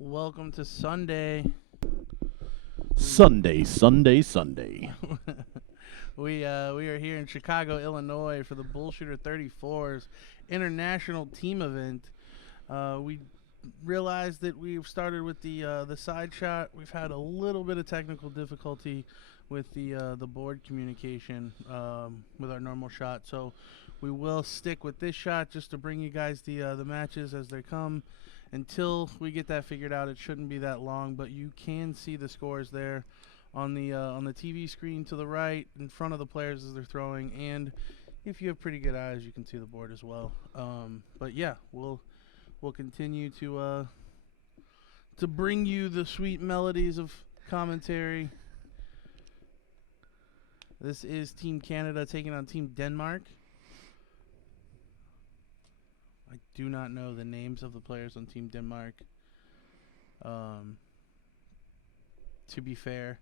Welcome to Sunday. Sunday, Sunday, Sunday. We are here in Chicago, Illinois for the BullShooter 34's international team event. We realized that we've started with the side shot. We've had a little bit of technical difficulty with the board communication with our normal shot, so we will stick with this shot just to bring you guys the matches as they come. Until we get that figured out, it shouldn't be that long, but you can see the scores there on the TV screen to the right in front of the players as they're throwing, and if you have pretty good eyes, you can see the board as well. But yeah, we'll continue to bring you the sweet melodies of commentary. This is Team Canada taking on Team Denmark. I do not know the names of the players on Team Denmark. To be fair,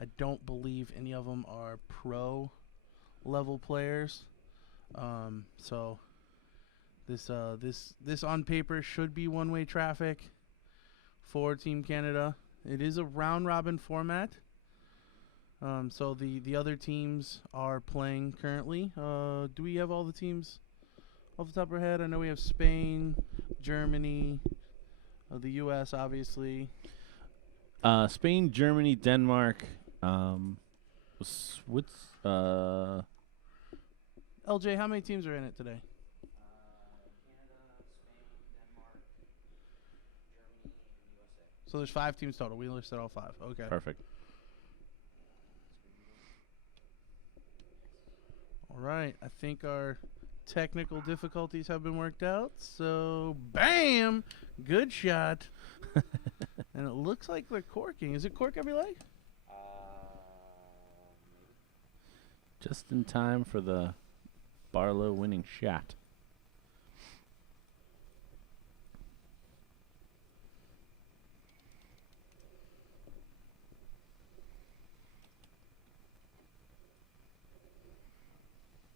I don't believe any of them are pro level players. So this on paper should be one-way traffic for Team Canada. It is a round robin format. So the other teams are playing currently. Do we have all the teams off the top of our head? I know we have Spain, Germany, the U.S. obviously. Spain, Germany, Denmark. LJ, how many teams are in it today? Canada, Spain, Denmark, Germany, and USA. So there's 5 teams total. We listed all 5. Okay. Perfect. All right. I think our technical difficulties have been worked out. So, bam! Good shot. And it looks like they're corking. Is it cork every leg? Maybe. Just in time for the Barlow winning shot.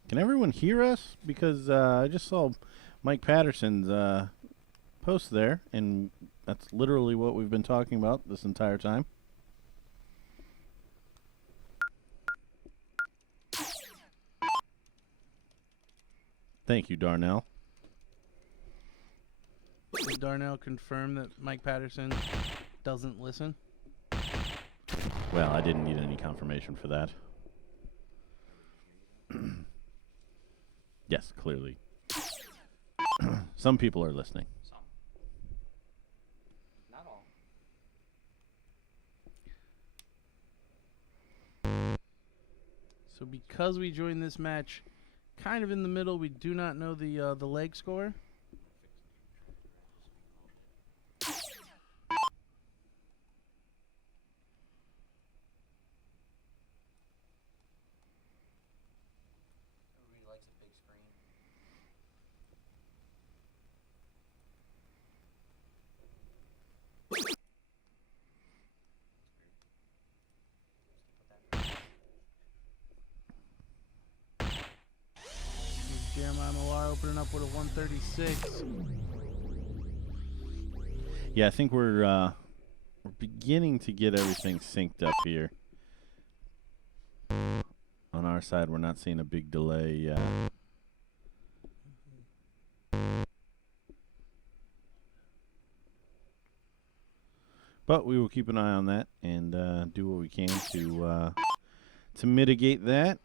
Can everyone hear us? Because I just saw Mike Patterson's post there, and that's literally what we've been talking about this entire time. Thank you, Darnell. Did Darnell confirm that Mike Patterson doesn't listen? Well, I didn't need any confirmation for that. Yes, clearly. Some people are listening. Some. Not all. So because we joined this match kind of in the middle, we do not know the leg score. Everybody likes a big screen. Jeremiah Millar opening up with a 136. Yeah, I think we're beginning to get everything synced up here. On our side, we're not seeing a big delay. But we will keep an eye on that and do what we can to mitigate that.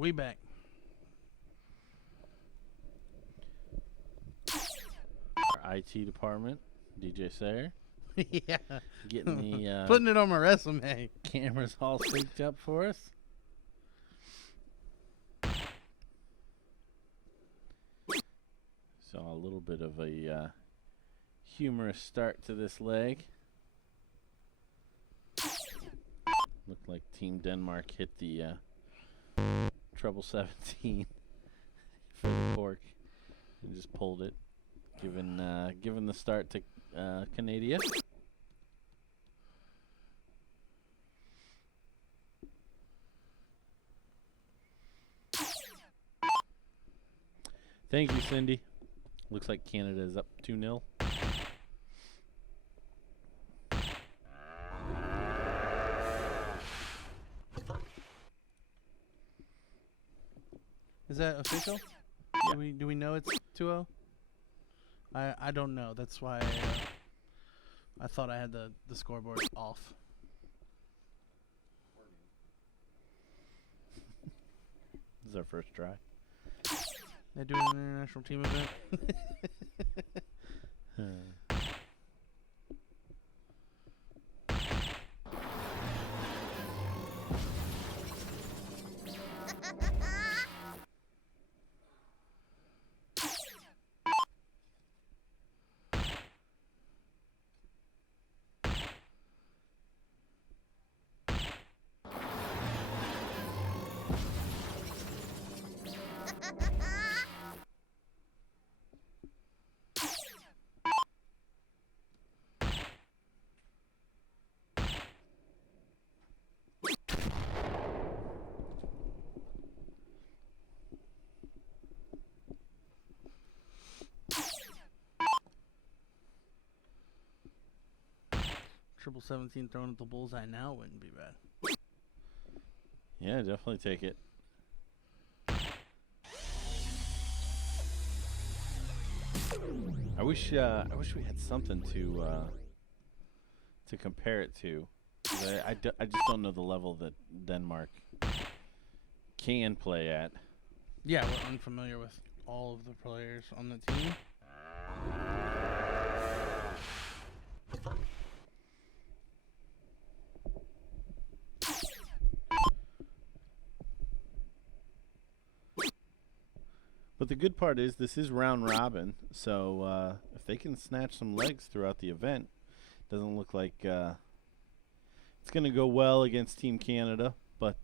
We back. Our IT department, DJ Sayer, Yeah. getting the Putting it on my resume. cameras all synced up for us. Saw a little bit of a humorous start to this leg. Looked like Team Denmark hit the treble 17 for the cork and just pulled it, given the start to Canada. Thank you, Cindy. Looks like Canada is up 2-0. Is that official? Yeah. Do we know it's 2-0? I don't know. That's why I thought I had the scoreboard off. This is our first try. They're doing an international team event. 17 thrown at the bullseye now wouldn't be bad. Yeah, definitely take it. I wish we had something to compare it to. 'Cause I just don't know the level that Denmark can play at. Yeah, we're unfamiliar with all of the players on the team. But the good part is this is round robin, so if they can snatch some legs throughout the event, doesn't look like it's going to go well against Team Canada. But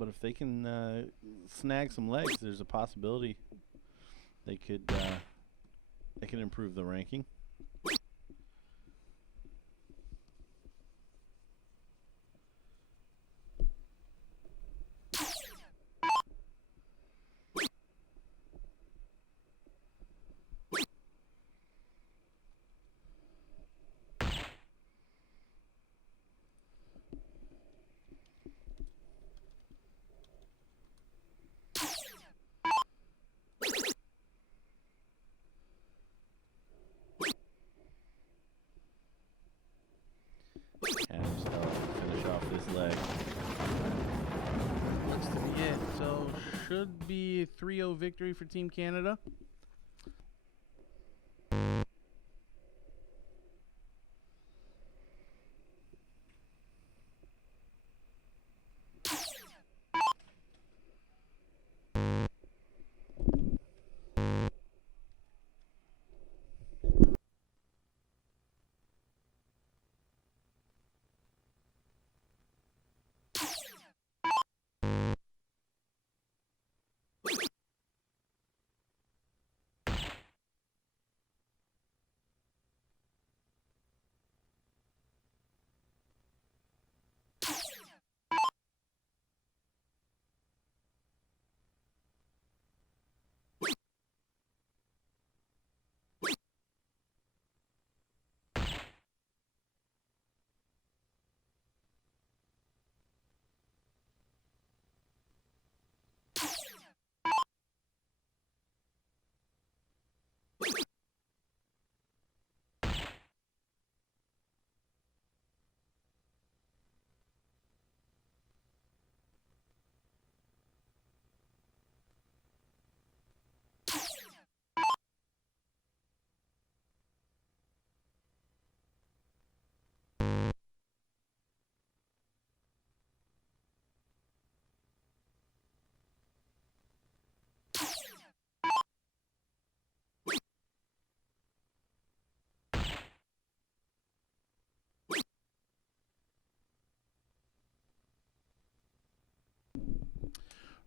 if they can snag some legs, there's a possibility they could improve the ranking. Adams finish off this leg. Looks to be it. So should be a 3-0 victory for Team Canada.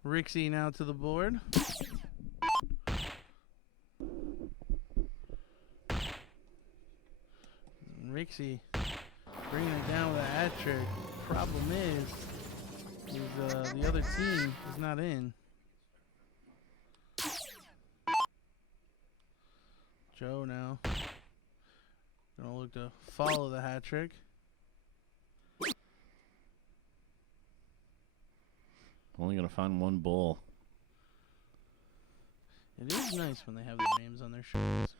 Rixie now to the board. Rixie bringing it down with a hat trick. Problem is the other team is not in. Joe now gonna look to follow the hat trick. Only gonna find one bull. It is nice when they have their names on their shirts.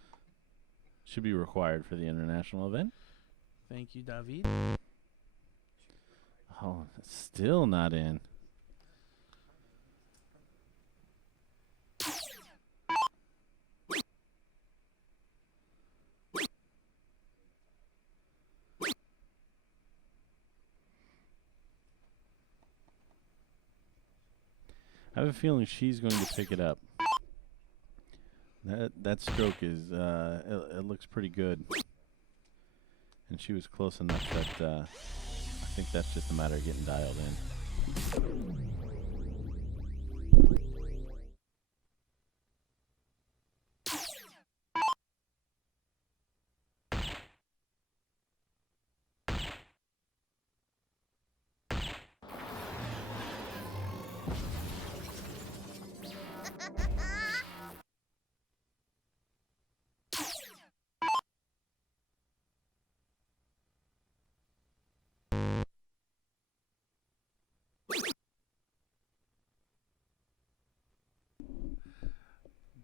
Should be required for the international event. Thank you, David. Oh, it's still not in. I have a feeling she's going to pick it up. That stroke is it looks pretty good, and she was close enough that I think that's just a matter of getting dialed in.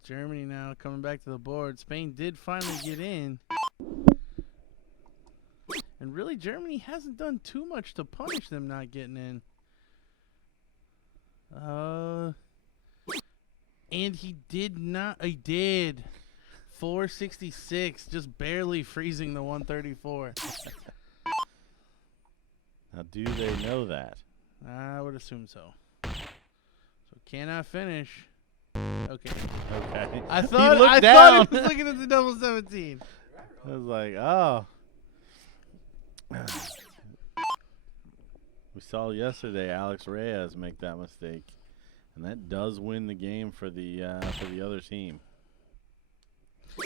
Germany now coming back to the board. Spain did finally get in. And really, Germany hasn't done too much to punish them not getting in. And he did not. He did. 466, just barely freezing the 134. Now, do they know that? I would assume so. So cannot finish. Okay. Okay. I thought looked he down. was looking at the double 17. I was like, oh. We saw yesterday Alex Reyes make that mistake, and that does win the game for the other team.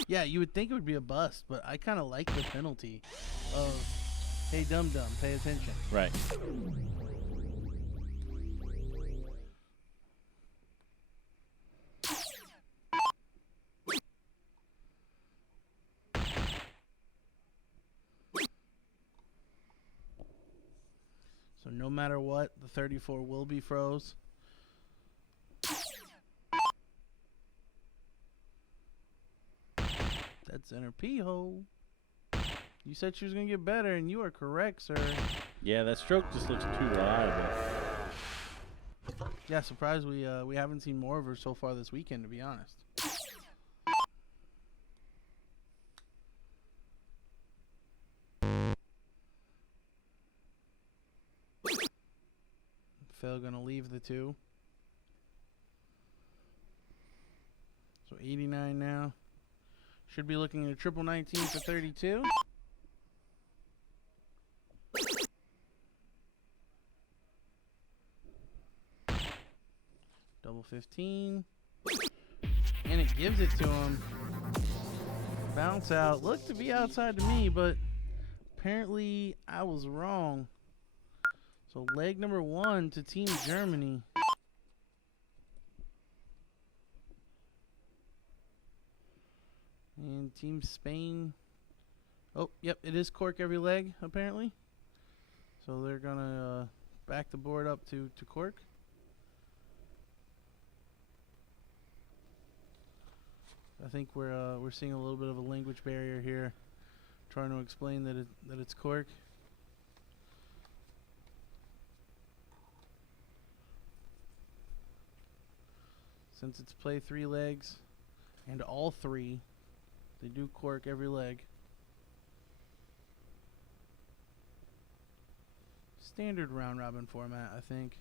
Yeah, you would think it would be a bust, but I kind of like the penalty of, hey, dum-dum, pay attention. Right. So no matter what, the 34 will be froze. Dead center P-hole. You said she was going to get better, and you are correct, sir. Yeah, that stroke just looks too reliable. Yeah, surprised we haven't seen more of her so far this weekend, to be honest. Phil going to leave the 2. So 89 now. Should be looking at a triple 19 for 32. Double 15. And it gives it to him. Bounce out. Looked to be outside to me, but apparently I was wrong. So leg number 1 to Team Germany. And Team Spain. Oh, yep, it is cork every leg, apparently. So they're going to back the board up to cork. I think we're seeing a little bit of a language barrier here, trying to explain that it's cork. Since it's play 3 legs, and all 3, they do cork every leg. Standard round robin format, I think.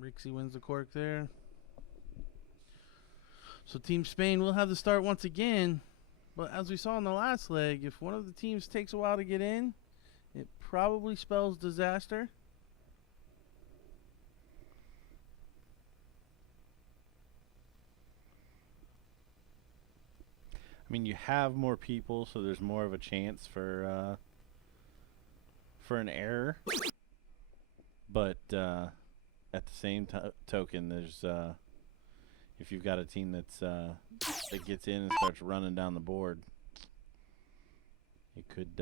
Rixie wins the cork there. So Team Spain will have the start once again. But as we saw in the last leg, if one of the teams takes a while to get in, it probably spells disaster. I mean, you have more people, so there's more of a chance for an error. But at the same token, there's if you've got a team that's that gets in and starts running down the board, it could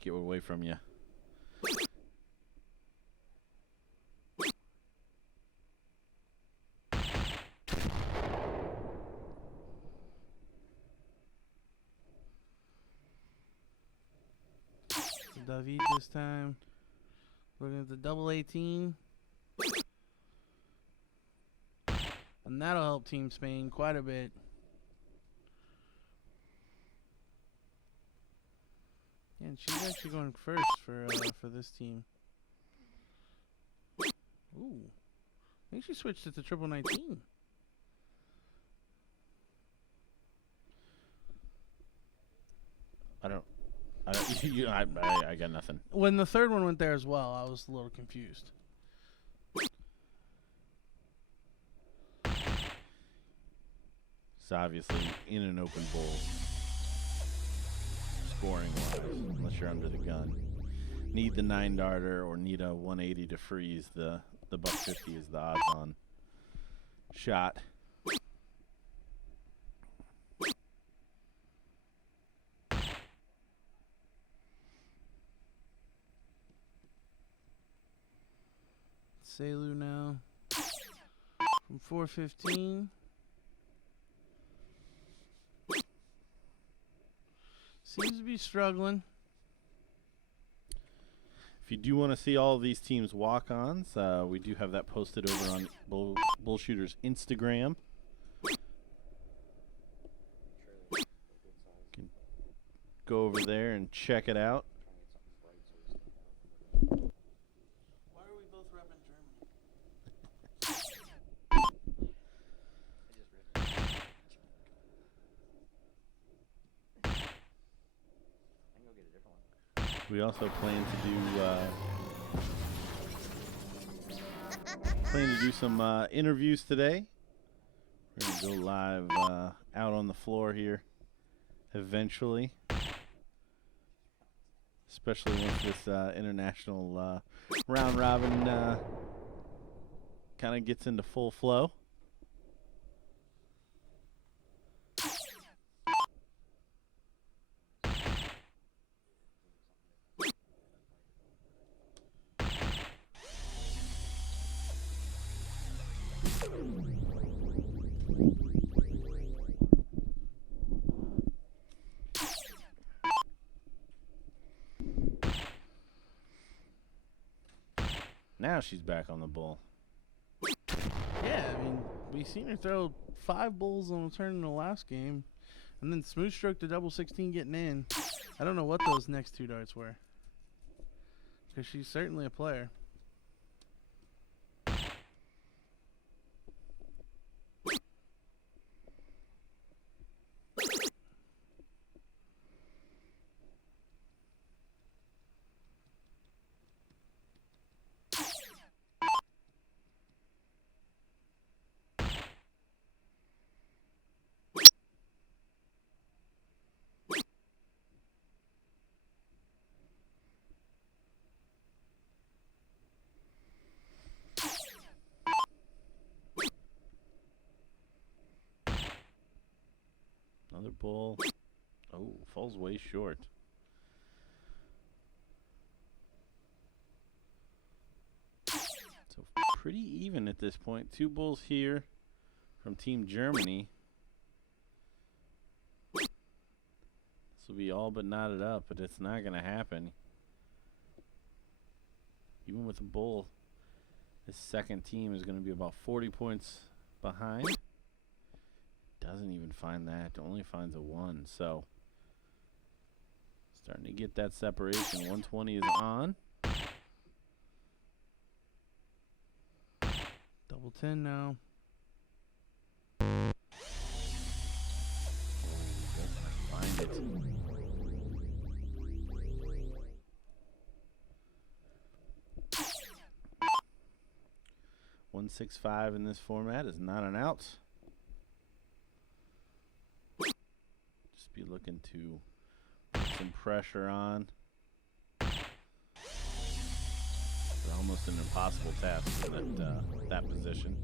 get away from you. David this time. Looking at the double 18. And that'll help Team Spain quite a bit. Yeah, and she's actually going first for this team. Ooh. I think she switched it to triple 19. I got nothing. When the third one went there as well, I was a little confused. It's obviously in an open bowl, scoring-wise, unless you're under the gun. Need the 9-darter or need a 180 to freeze. The buck 50 is the odds-on shot. Selu now from 415. Seems to be struggling. If you do want to see all of these teams walk-ons, we do have that posted over on BullShooter's Instagram. You can go over there and check it out. Why are we both repping Germany? We also plan to do some interviews today. We're gonna go live out on the floor here eventually, especially once this international round robin kind of gets into full flow. Now she's back on the bull. Yeah, I mean, we seen her throw 5 bulls on a turn in the last game, and then smooth stroke to double 16 getting in. I don't know what those next 2 darts were, because she's certainly a player. Another bull. Oh, falls way short. So pretty even at this point. 2 bulls here from Team Germany. This will be all but knotted up, but it's not going to happen. Even with a bull, this second team is going to be about 40 points behind. Doesn't even find that. Only finds a 1. So starting to get that separation. 120 is on. Double 10 now. Doesn't find undefeated. 165 in this format is not an out. Just be looking to put some pressure on. It's almost an impossible task in that position.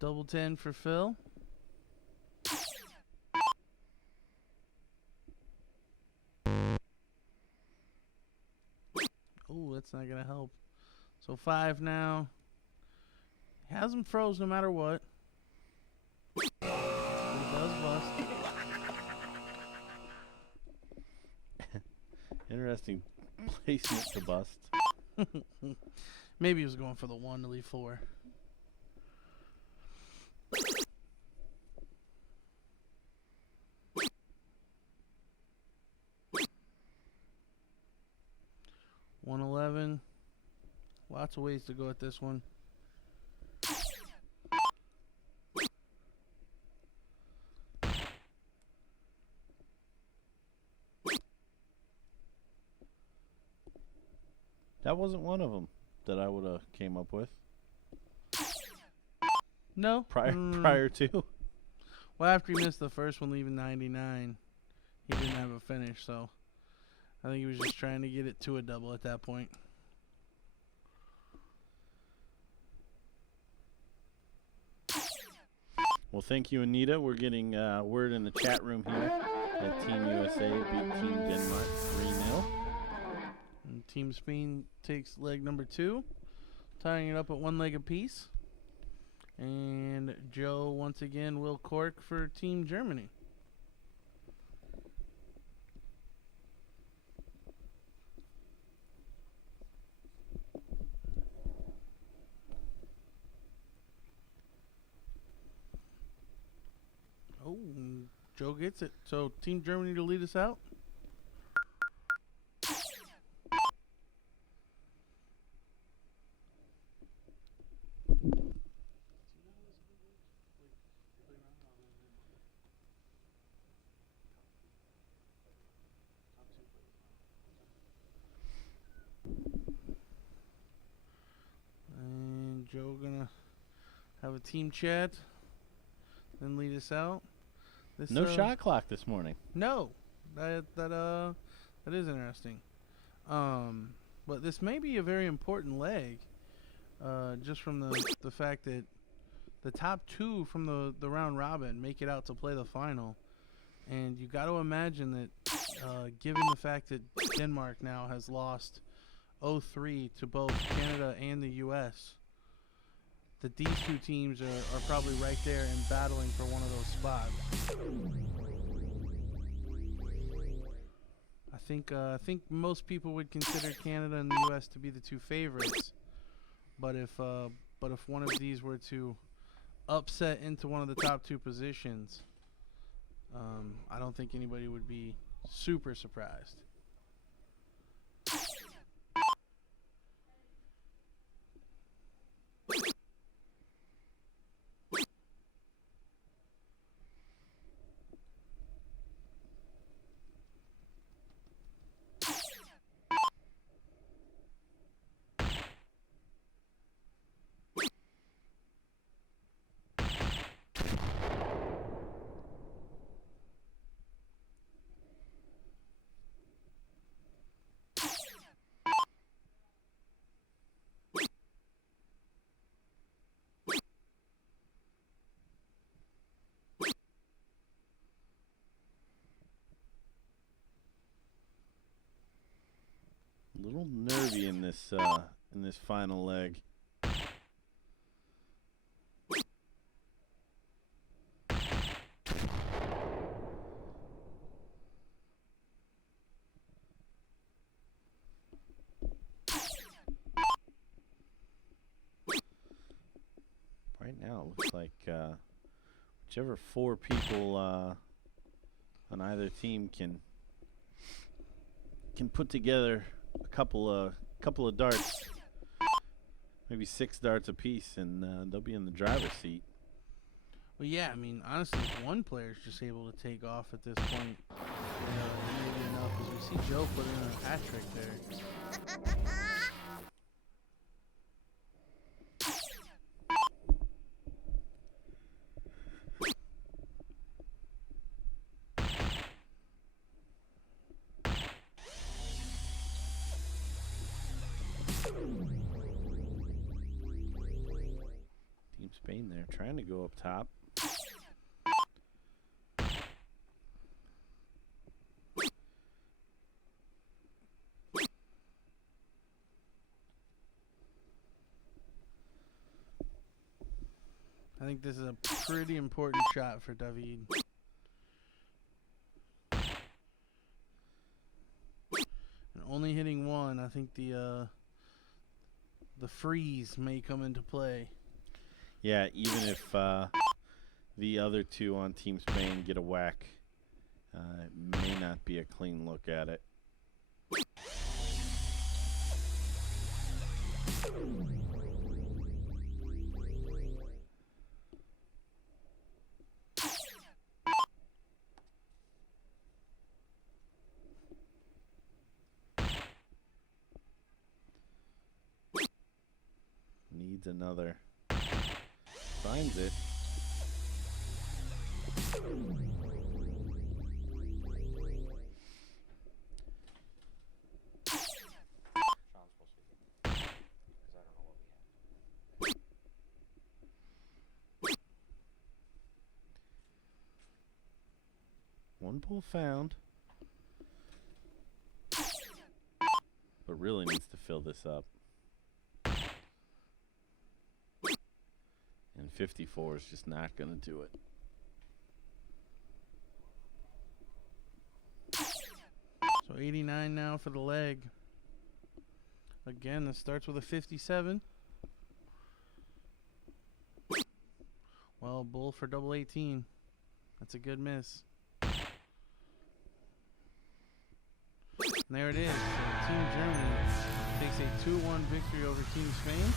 Double 10 for Phil. Oh, that's not going to help. So 5 now. Has him froze no matter what. He does bust. Interesting placement to bust. Maybe he was going for the 1 to leave 4. $111. Lots of ways to go at this one. That wasn't one of them that I would have came up with. No. Prior to. Well, after he missed the first one, leaving 99, he didn't have a finish, so I think he was just trying to get it to a double at that point. Well, thank you, Anita. We're getting word in the chat room here that Team USA beat Team Denmark 3-0. And Team Spain takes leg number 2, tying it up at 1 leg apiece. And Joe, once again, will cork for Team Germany. Oh, Joe gets it. So Team Germany to lead us out. And Joe gonna have a team chat, then lead us out. This, No shot clock this morning. No, that is interesting. But this may be a very important leg, just from the fact that the top 2 from the round robin make it out to play the final, and you got to imagine that, given the fact that Denmark now has lost 0-3 to both Canada and the U.S., that these 2 teams are probably right there and battling for one of those spots. I think most people would consider Canada and the U.S. to be the 2 favorites, but if one of these were to upset into one of the top 2 positions, I don't think anybody would be super surprised. A little nervy in this final leg. now. It looks like whichever 4 people on either team can put together a couple of darts, maybe 6 darts apiece, and they'll be in the driver's seat. Well, yeah, I mean, honestly, if one player's just able to take off at this point, easily enough, because we see Joe put in a hat trick there. Team Spain there trying to go up top. I think this is a pretty important shot for David. And only hitting one, I think the freeze may come into play. Yeah, even if the other 2 on Team Spain get a whack, it may not be a clean look at it. Needs another. Finds it. Sean's supposed to be because I don't know what we have. One pull found. But really needs to fill this up. And 54 is just not going to do it. So 89 now for the leg. Again, this starts with a 57. Well, bull for double 18. That's a good miss. And there it is. So Team Germany takes a 2-1 victory over Team Spain.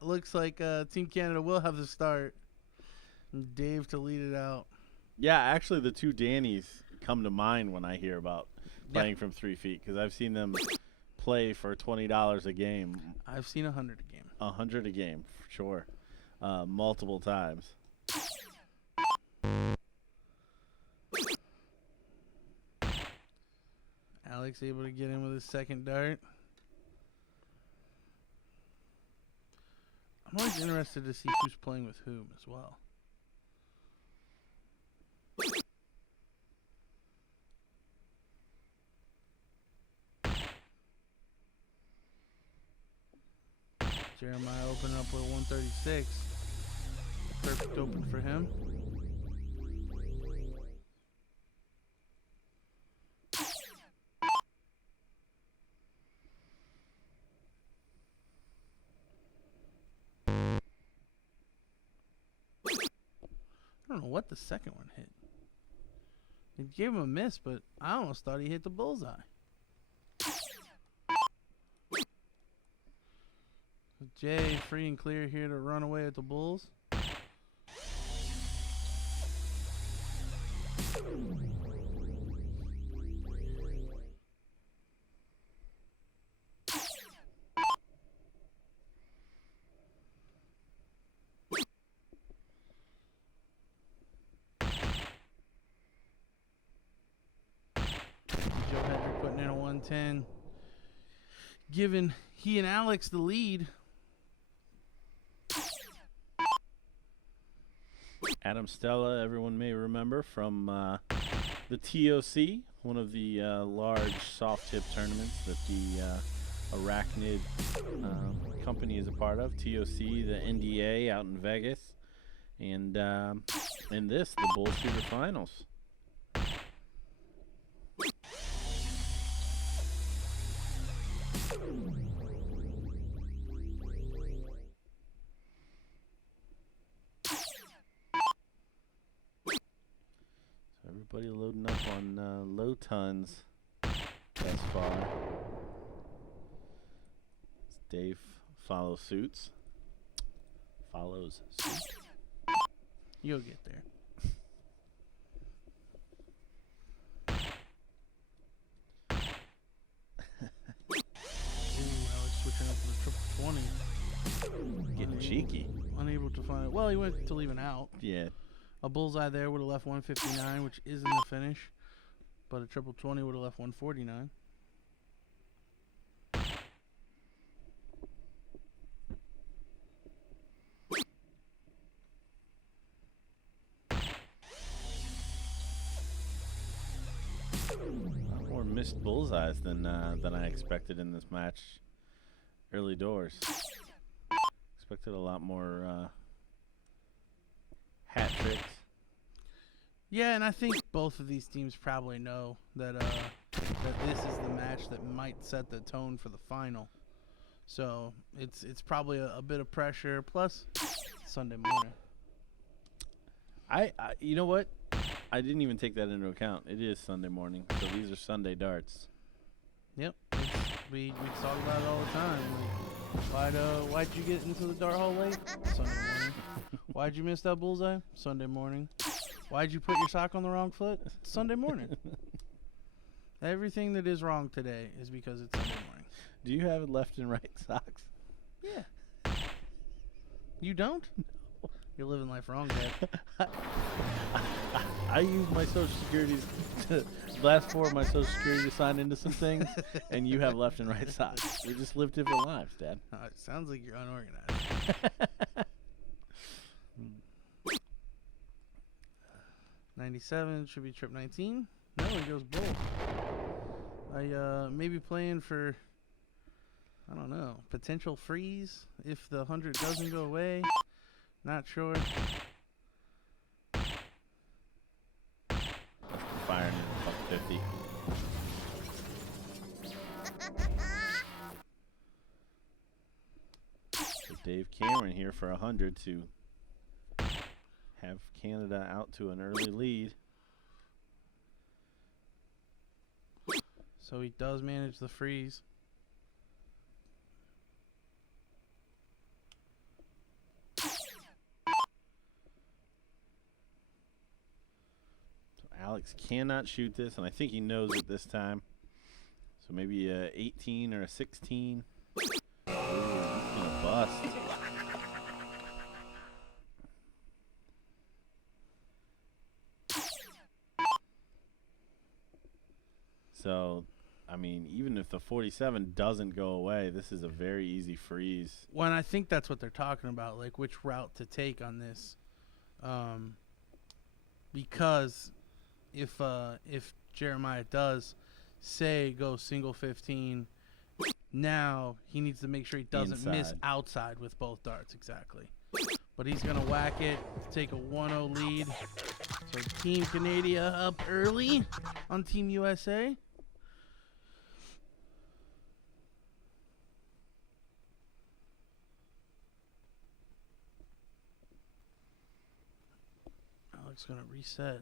It looks like Team Canada will have the start. And Dave to lead it out. Yeah, actually the 2 Dannies come to mind when I hear about playing from 3 feet, because I've seen them play for $20 a game. I've seen 100 a game. 100 a game, for sure. Multiple times. Alex able to get in with his second dart. I'm always interested to see who's playing with whom as well. Jeremiah opening up with 136. Perfect open for him. I don't know what the second one hit. It gave him a miss, but I almost thought he hit the bullseye. Jay free and clear here to run away at the Bulls. Joe Hedrick putting in a 110. Giving he and Alex the lead. Adam Stella, everyone may remember from the TOC, one of the large soft tip tournaments that the Arachnid company is a part of. TOC, the NDA out in Vegas, and in this, the BullShooter finals. Everybody loading up on low tons thus far. Dave follows suit. You'll get there. Ooh, Alex switching up to the triple 20. Getting cheeky. Unable to find it. Well, he went to leave an out. Yeah. A bullseye there would have left 159, which isn't the finish. But a triple 20 would have left 149. More missed bullseyes than I expected in this match. Early doors. Expected a lot more hat tricks. Yeah, and I think both of these teams probably know that that this is the match that might set the tone for the final. So it's probably a bit of pressure. Plus, Sunday morning. I you know what? I didn't even take that into account. It is Sunday morning, so these are Sunday darts. Yep, we talk about it all the time. Like, why'd you get into the dart hole late? Sunday morning. Why'd you miss that bullseye? Sunday morning. Why'd you put your sock on the wrong foot? Sunday morning. Everything that is wrong today is because it's Sunday morning. Do you have left and right socks? Yeah. You don't? No. You're living life wrong, Dad. I use my Social Security to last 4 of my Social Security to sign into some things, and you have left and right socks. We just live different lives, Dad. It sounds like you're unorganized. 97 should be trip 19. No, he goes bull. I maybe playing for, I don't know, potential freeze if the 100 doesn't go away. Not sure. Firing in buck 50. So Dave Cameron here for 100 to have Canada out to an early lead. So he does manage the freeze. Alex cannot shoot this, and I think he knows it this time. So maybe a 18 or a 16. Ooh, he's gonna bust. So, I mean, even if the 47 doesn't go away, this is a very easy freeze. Well, and I think that's what they're talking about, like which route to take on this. Because if Jeremiah does say go single 15, now he needs to make sure he doesn't miss Inside. outside with both darts. Exactly. But he's going to whack it, take a 1-0 lead. So Team Canada up early on Team USA. Alex going to reset.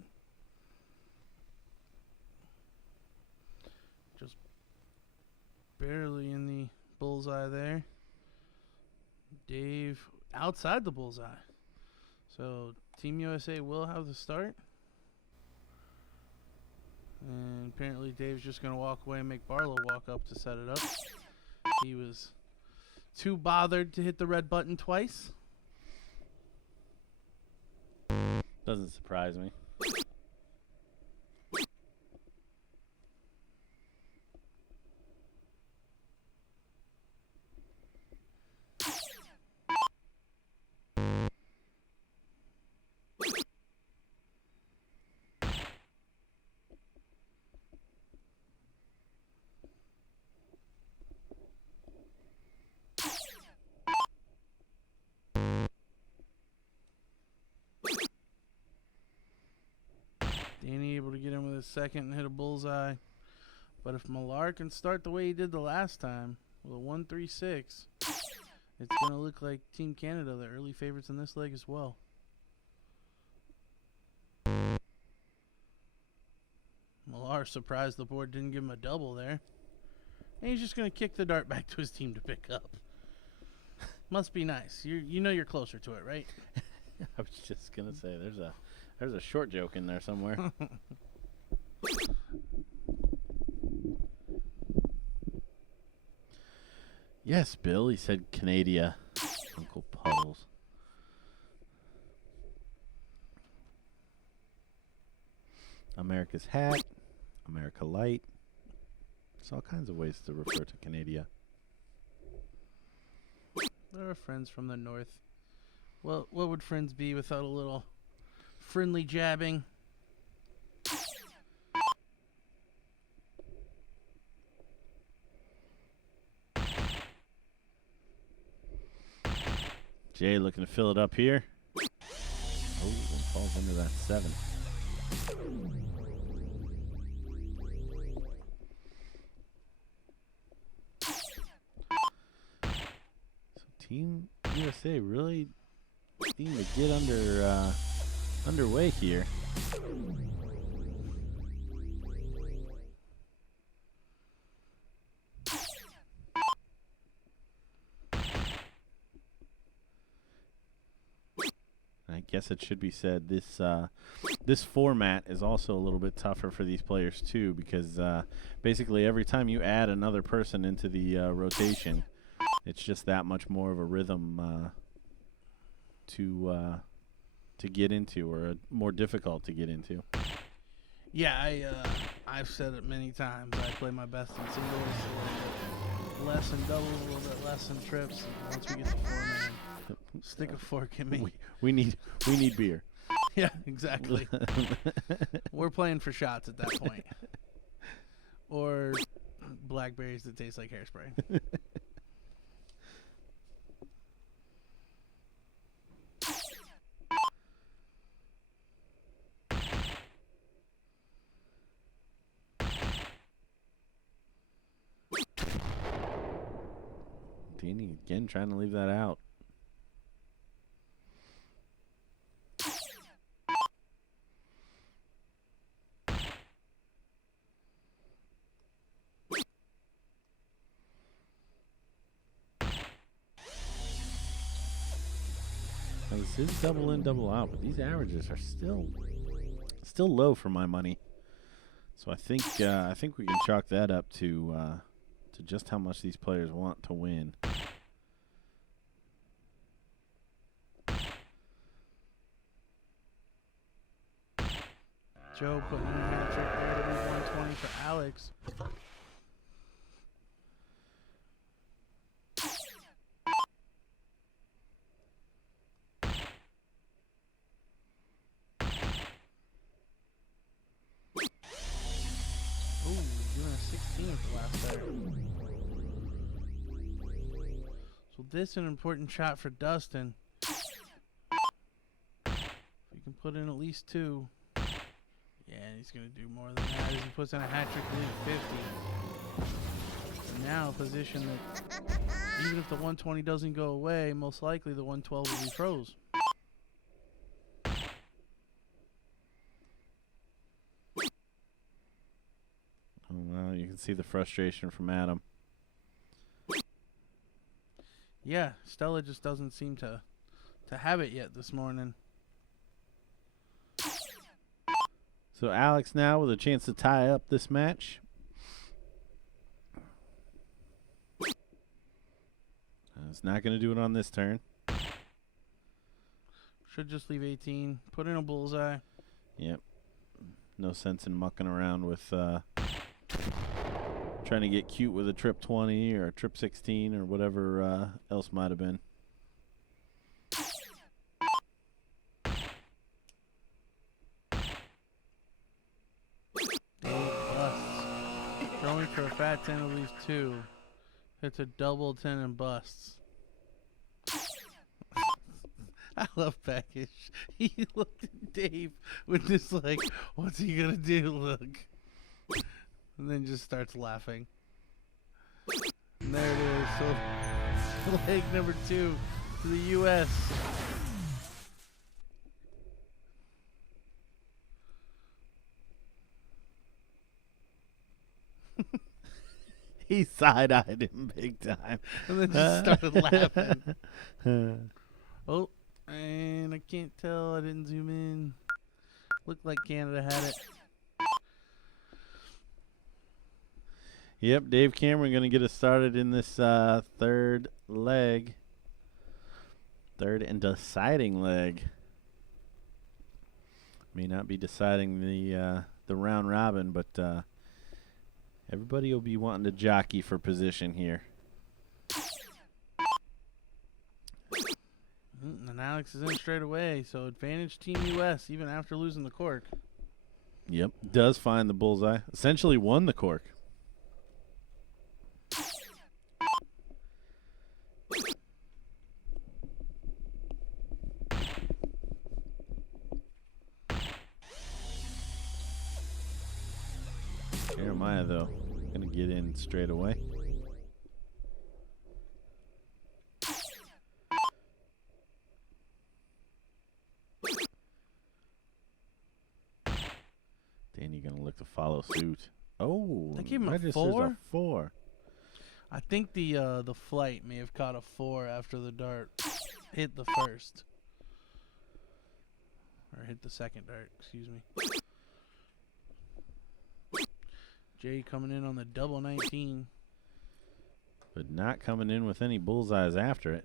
Just barely in the bullseye there. Dave outside the bullseye. So Team USA will have the start. And apparently Dave's just going to walk away and make Barlow walk up to set it up. He was too bothered to hit the red button twice. Doesn't surprise me. Danny able to get in with his second and hit a bullseye. But if Millar can start the way he did the last time with a 1-3-6, it's going to look like Team Canada, the early favorites in this leg as well. Millar surprised the board didn't give him a double there. And he's just going to kick the dart back to his team to pick up. Must be nice. You know you're closer to it, right? I was just gonna say there's a short joke in there somewhere. Yes, Bill. He said Canada. Uncle Puddles. America's hat. America Light. There's all kinds of ways to refer to Canada. There are friends from the north. Well, what would friends be without a little friendly jabbing? Jay looking to fill it up here. Oh, and falls into that 7. Team USA really needing to get underway here. I guess it should be said this format is also a little bit tougher for these players too, because basically every time you add another person into the rotation, it's just that much more of a rhythm to get into, or more difficult to get into. Yeah, I've said it many times. I play my best in singles, a little bit less in doubles, a little bit less in trips. And once we get to 4-man, stick a fork in me. We need beer. Yeah, exactly. We're playing for shots at that point, or blackberries that taste like hairspray. Dini again trying to leave that out. Now this is double in, double out, but these averages are still low for my money. So I think we can chalk that up to just how much these players want to win. Joe putting in a hat trick there to be 120 for Alex. Ooh, doing a 16 with the last there. So this is an important shot for Dustin. If he can put in at least 2. Yeah, he's going to do more than that as he puts in a hat trick to lead 50. And now a position that even if the 120 doesn't go away, most likely the 112 will be froze. Oh, wow, you can see the frustration from Adam. Yeah, Stella just doesn't seem to have it yet this morning. So Alex now with a chance to tie up this match. It's not going to do it on this turn. Should just leave 18. Put in a bullseye. Yep. No sense in mucking around with trying to get cute with a trip 20 or a trip 16 or whatever else might have been. Going for a fat 10 at least 2. It's a double 10 and busts. I love Package. He looked at Dave with this like, what's he gonna do look? And then just starts laughing. And there it is. So leg number 2 to the U.S. he side-eyed him big time. And then just started laughing. Oh, and I can't tell. I didn't zoom in. Looked like Canada had it. Yep, Dave Cameron going to get us started in this third leg. Third and deciding leg. May not be deciding the round robin, but everybody will be wanting to jockey for position here. And Alex is in straight away, so advantage Team US even after losing the cork. Yep, does find the bullseye. Essentially won the cork. Jeremiah, though, going to get in straight away. Danny going to look to follow suit. Oh, That gave him a registers 4? a 4. I think the flight may have caught a 4 after the dart hit the first. Or hit the second dart, excuse me. Jay coming in on the double 19. But not coming in with any bullseyes after it.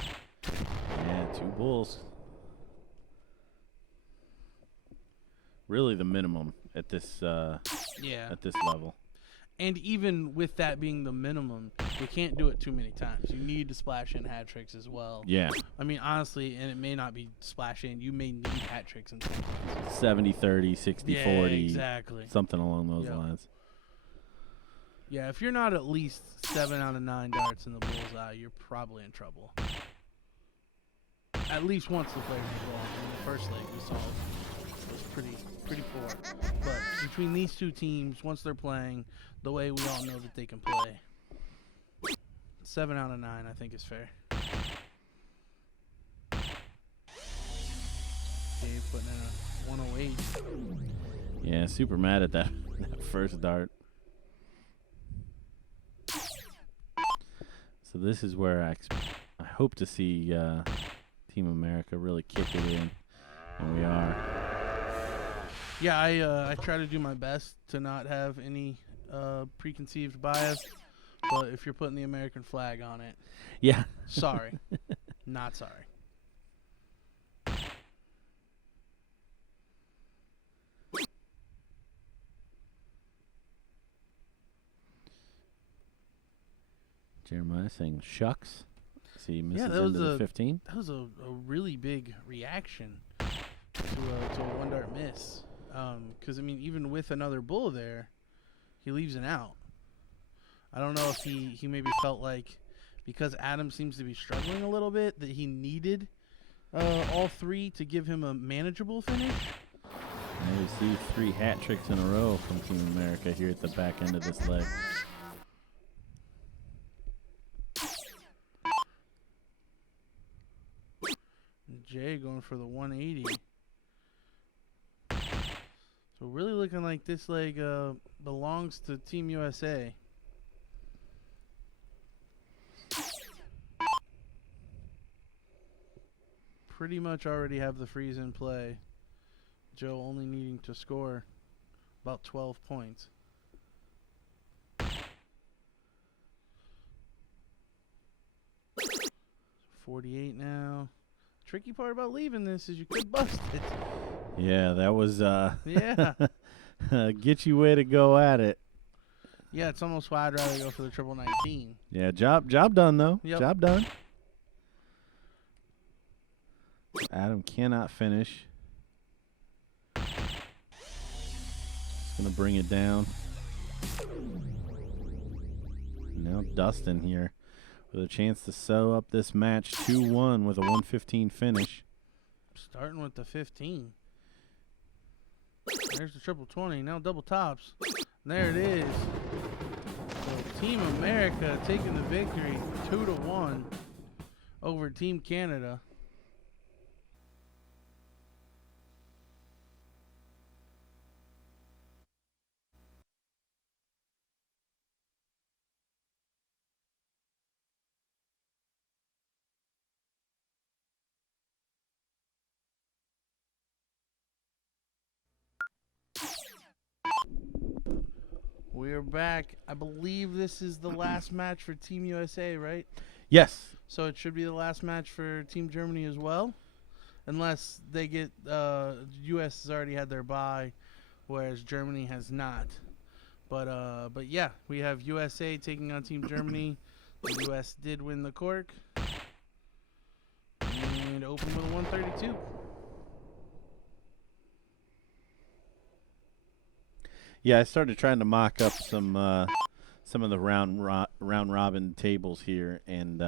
Yeah, 2 bulls. Really the minimum at this Yeah. at this level. And even with that being the minimum, you can't do it too many times. You need to splash in hat tricks as well. Yeah. I mean, honestly, and it may not be splash in. You may need hat tricks in some cases. 70-30, 60-40. Yeah, exactly. Something along those Yep. lines. Yeah, if you're not at least 7 out of 9 darts in the bullseye, you're probably in trouble. At least once the player's involved. In the first leg, we saw it was pretty poor. But between these two teams, once they're playing the way we all know that they can play, 7 out of 9, I think, is fair. Dave putting in a 108. Yeah, super mad at that first dart. So this is where I hope to see Team America really kick it in, and we are. Yeah, I try to do my best to not have any preconceived bias, but if you're putting the American flag on it, Yeah. sorry. Not sorry. Jeremiah saying shucks. See, he misses that was into the 15. That was a really big reaction to a 1 dart miss. Because, I mean, even with another bull there, he leaves an out. I don't know if he maybe felt like because Adam seems to be struggling a little bit that he needed all 3 to give him a manageable finish. Now we see 3 hat tricks in a row from Team America here at the back end of this leg. Jay going for the 180. So really looking like this leg belongs to Team USA. Pretty much already have the freeze in play. Joe only needing to score about 12 points. $48 now. Tricky part about leaving this is you could bust it. Yeah, that was Yeah. get you way to go at it. Yeah, it's almost why I'd rather go for the triple 19. Yeah, job done though. Yep. Job done. Adam cannot finish. Just gonna bring it down. Now Dustin here with a chance to sew up this match 2-1 with a 115 finish. Starting with the 15. There's the triple 20. Now double tops. And there it is. So Team America taking the victory 2-1 over Team Canada. We are back. I believe this is the last match for Team USA, right? Yes. So it should be the last match for Team Germany as well, unless they get US has already had their bye, whereas Germany has not. But yeah, we have USA taking on Team Germany. The US did win the cork and open with a 132. Yeah, I started trying to mock up some of the round robin tables here, and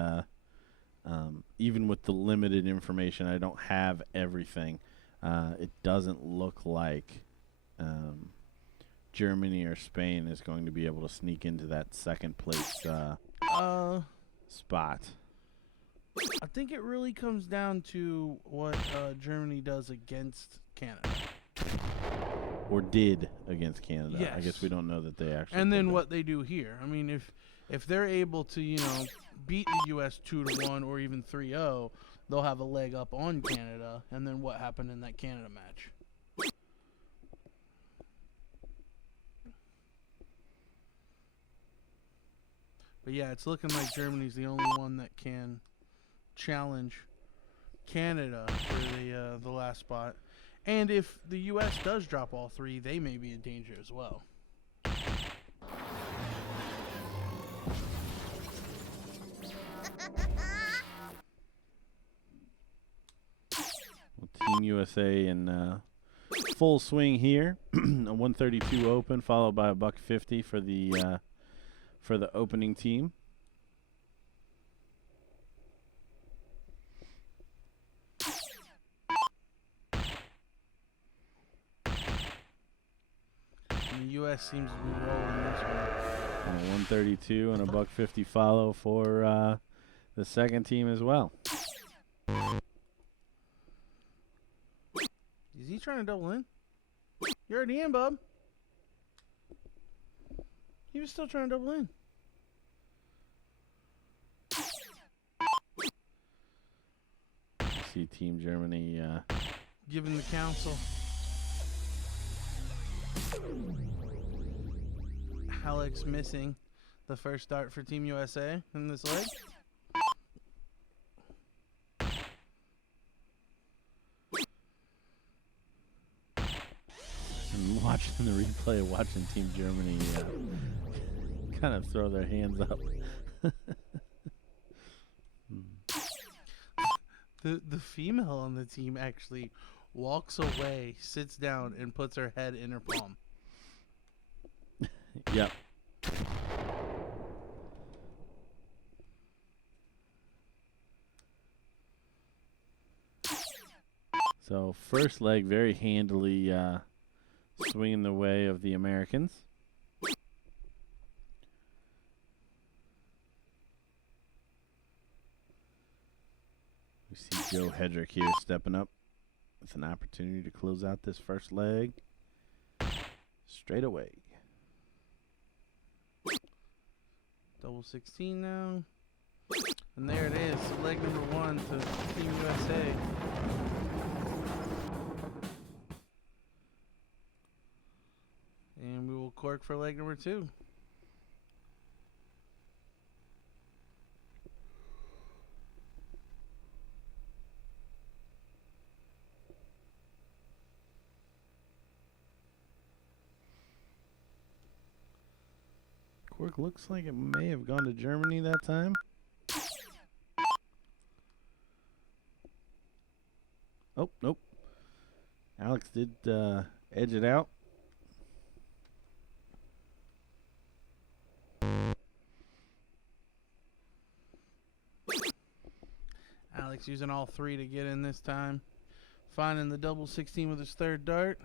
even with the limited information, I don't have everything. It doesn't look like Germany or Spain is going to be able to sneak into that second place spot. I think it really comes down to what Germany does against Canada. Or did against Canada. Yes. I guess we don't know that they actually. And then did what they do here. I mean, if they're able to, beat the U.S. 2-1 or even 3-0, they'll have a leg up on Canada. And then what happened in that Canada match? But yeah, it's looking like Germany's the only one that can challenge Canada for the last spot. And if the U.S. does drop all three, they may be in danger as well. Team USA in full swing here. A 132 open, followed by a $150 for the opening team. And the U.S. seems to be rolling this one. And a 132 and a $150 follow for the second team as well. Is he trying to double in? You're already in, bub. He was still trying to double in. See Team Germany Giving the counsel. Alex missing the first start for Team USA in this leg. And watching the replay, watching Team Germany kind of throw their hands up. The female on the team actually walks away, sits down, and puts her head in her palm. Yep. So first leg very handily swinging the way of the Americans. We see Joe Hedrick here stepping up with an opportunity to close out this first leg straight away. Double 16 now. And there it is, leg number 1 to Team USA. And we will cork for leg number 2. Cork looks like it may have gone to Germany that time. Oh, nope. Alex did edge it out. Alex using all 3 to get in this time. Finding the double 16 with his third dart.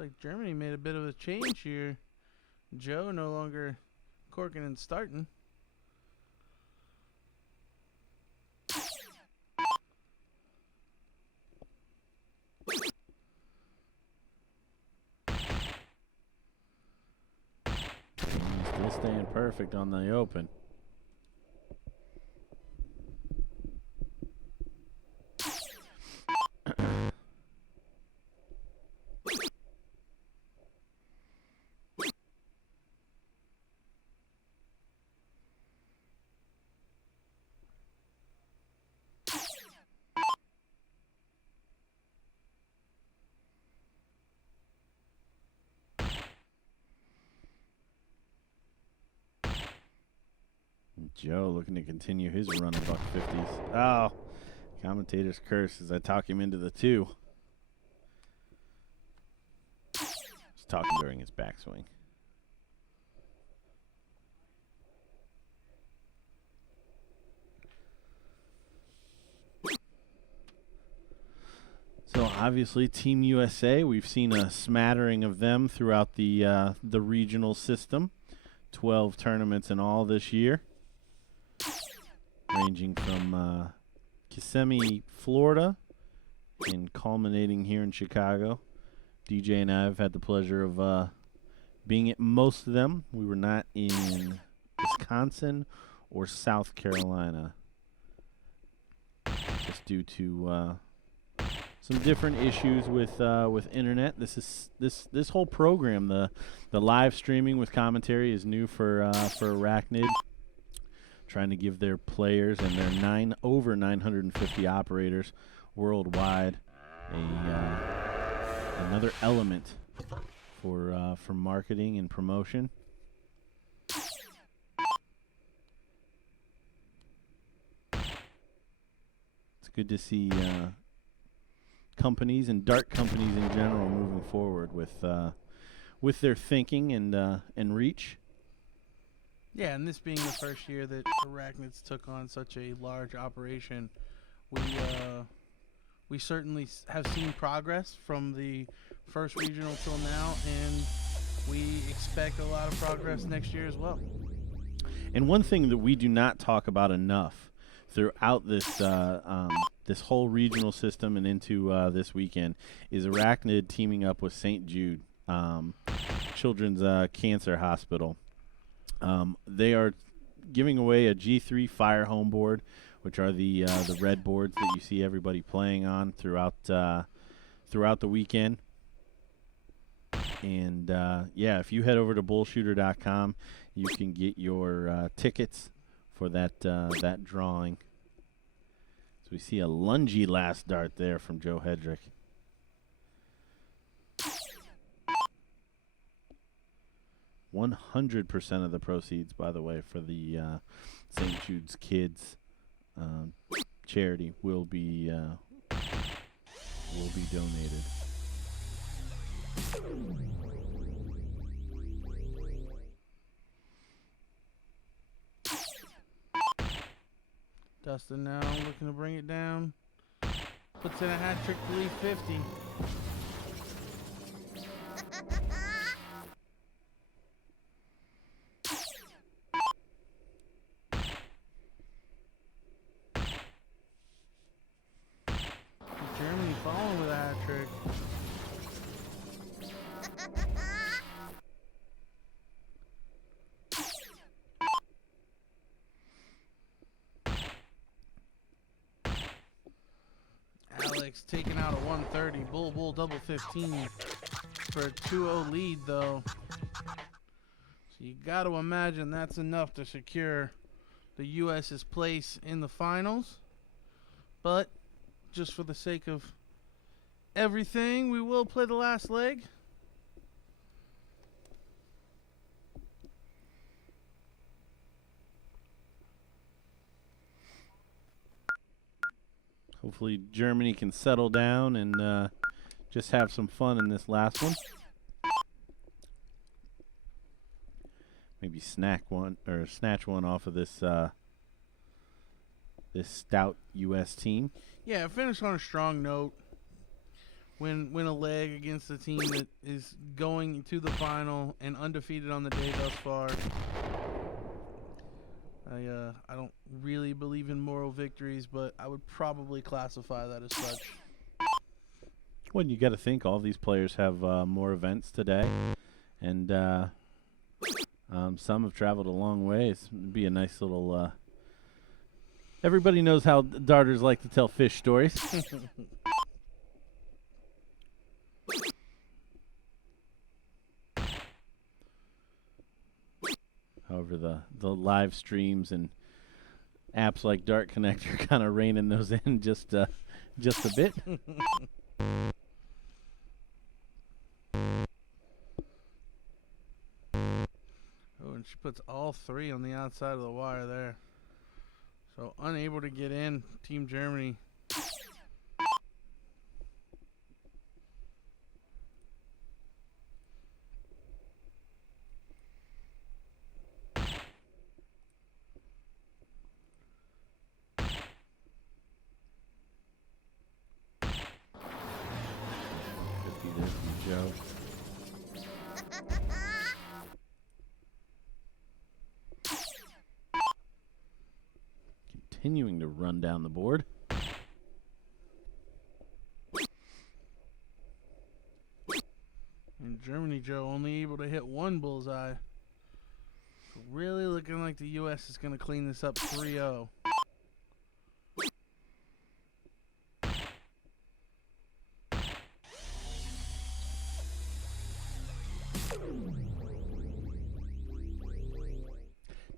like Germany made a bit of a change here. Joe no longer corking and starting. Still staying perfect on the open. Joe looking to continue his run of buck 50s. Oh, commentator's curse as I talk him into the 2. He's talking during his backswing. So obviously, Team USA, we've seen a smattering of them throughout the regional system. 12 tournaments in all this year, ranging from Kissimmee, Florida, and culminating here in Chicago. DJ and I have had the pleasure of being at most of them. We were not in Wisconsin or South Carolina, just due to some different issues with internet. This whole program, the live streaming with commentary, is new for Arachnid. Trying to give their players and their over 950 operators worldwide another element for marketing and promotion. It's good to see companies and dart companies in general moving forward with their thinking and reach. Yeah, and this being the first year that Arachnids took on such a large operation, we certainly have seen progress from the first regional till now, and we expect a lot of progress next year as well. And one thing that we do not talk about enough throughout this this whole regional system and into this weekend is Arachnid teaming up with St. Jude Children's Cancer Hospital. They are giving away a G3 Fire Home board, which are the red boards that you see everybody playing on throughout the weekend. And yeah, if you head over to BullShooter.com, you can get your tickets for that drawing. So we see a lungy last dart there from Joe Hedrick. $100% of the proceeds, by the way, for the St. Jude's Kids charity will be donated. Dustin now looking to bring it down. Puts in a hat trick to leave 50. Germany following with a hat trick. Alex taking out a 130. Bull double 15 for a 2-0 lead, though. So you got to imagine that's enough to secure the U.S.'s place in the finals. But just for the sake of everything, we will play the last leg. Hopefully Germany can settle down and just have some fun in this last one. Maybe snatch one off of this this stout U.S. team. Yeah, finish on a strong note. win a leg against a team that is going to the final and undefeated on the day thus far. I don't really believe in moral victories, but I would probably classify that as such. Well, you got to think all these players have more events today, and some have traveled a long ways. It'd be a nice little. Everybody knows how darters like to tell fish stories. However, the live streams and apps like Dart Connect are kind of reining those in just a bit. Oh, and she puts all three on the outside of the wire there. So unable to get in, Team Germany. Joe. Continuing to run down the board. And Germany, Joe, only able to hit one bullseye. Really looking like the U.S. is going to clean this up 3-0.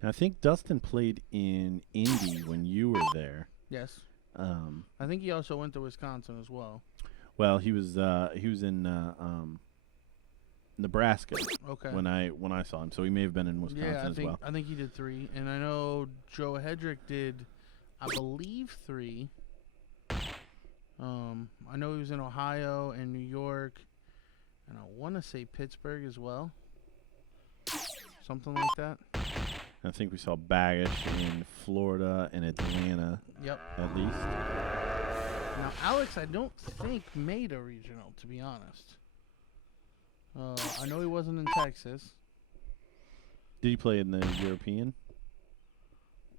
Now, I think Dustin played in Indy when you were there. Yes. I think he also went to Wisconsin as well. Well, he was in Nebraska. Okay. When I saw him, so he may have been in Wisconsin as well. I think he did 3, and I know Joe Hedrick did, I believe, 3. I know he was in Ohio and New York, and I want to say Pittsburgh as well. Something like that. I think we saw Baggage in Florida and Atlanta. Yep. At least. Now, Alex, I don't think made a regional, to be honest. I know he wasn't in Texas. Did he play in the European?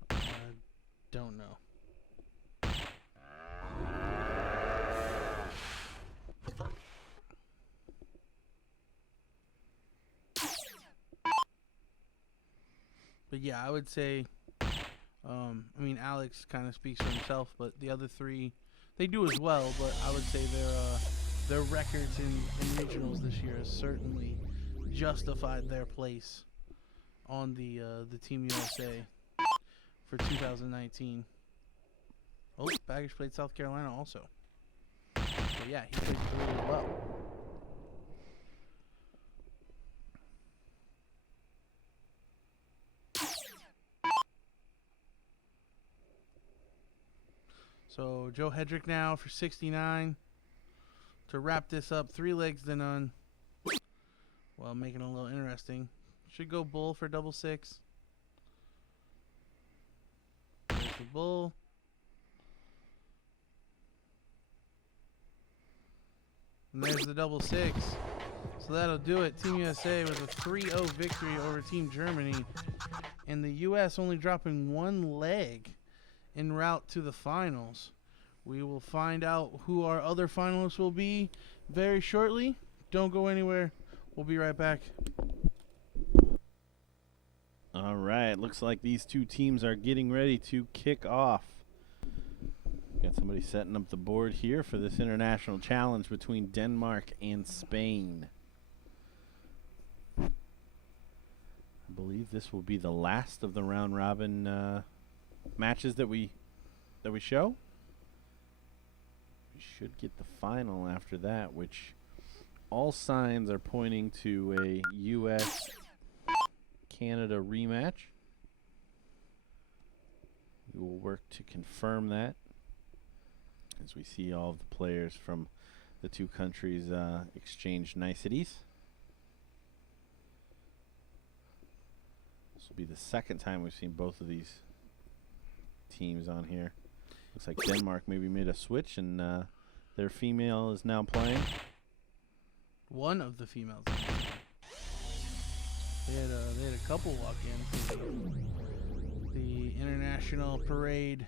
I don't know. But yeah, I would say, I mean, Alex kind of speaks for himself, but the other 3, they do as well. But I would say their records in regionals this year has certainly justified their place on the Team USA for 2019. Oh, Baggage played South Carolina also. But yeah, he played 3 as well. So Joe Hedrick now for 69 to wrap this up. 3 legs to none. Well, making it a little interesting. Should go bull for double 6. There's the bull. And there's the double 6. So that'll do it. Team USA with a 3-0 victory over Team Germany. And the U.S. only dropping 1 leg en route to the finals. We will find out who our other finalists will be very shortly. Don't go anywhere. We'll be right back. All right. Looks like these 2 teams are getting ready to kick off. Got somebody setting up the board here for this international challenge between Denmark and Spain. I believe this will be the last of the round robin matches that we show. We should get the final after that, which all signs are pointing to a U.S. Canada rematch. We will work to confirm that as we see all of the players from the 2 countries exchange niceties. This will be the second time we've seen both of these teams on here. Looks like Denmark maybe made a switch and Their female is now playing. One of the females. They had a couple walk-ins to the international parade.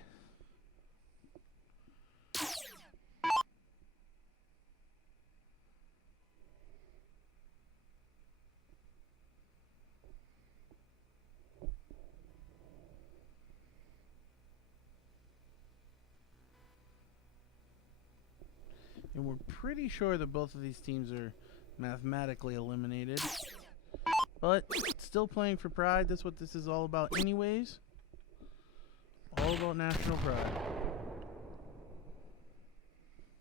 And we're pretty sure that both of these teams are mathematically eliminated. But still playing for pride. That's what this is all about anyways. All about national pride.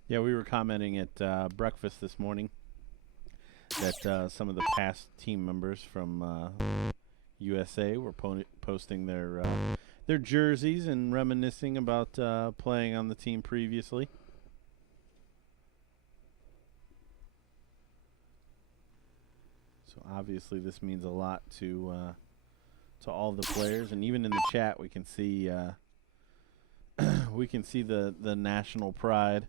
Yeah, we were commenting at breakfast this morning that some of the past team members from USA were posting their jerseys and reminiscing about playing on the team previously. So obviously this means a lot to all the players, and even in the chat we can see the national pride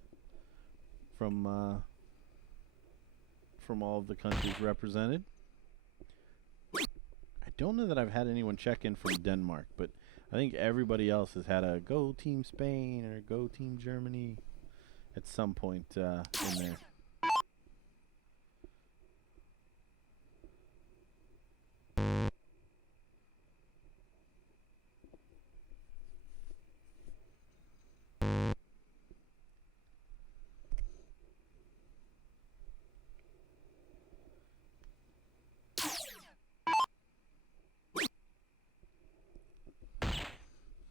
from all of the countries represented. I don't know that I've had anyone check in from Denmark, but I think everybody else has had a go Team Spain or go Team Germany at some point in there.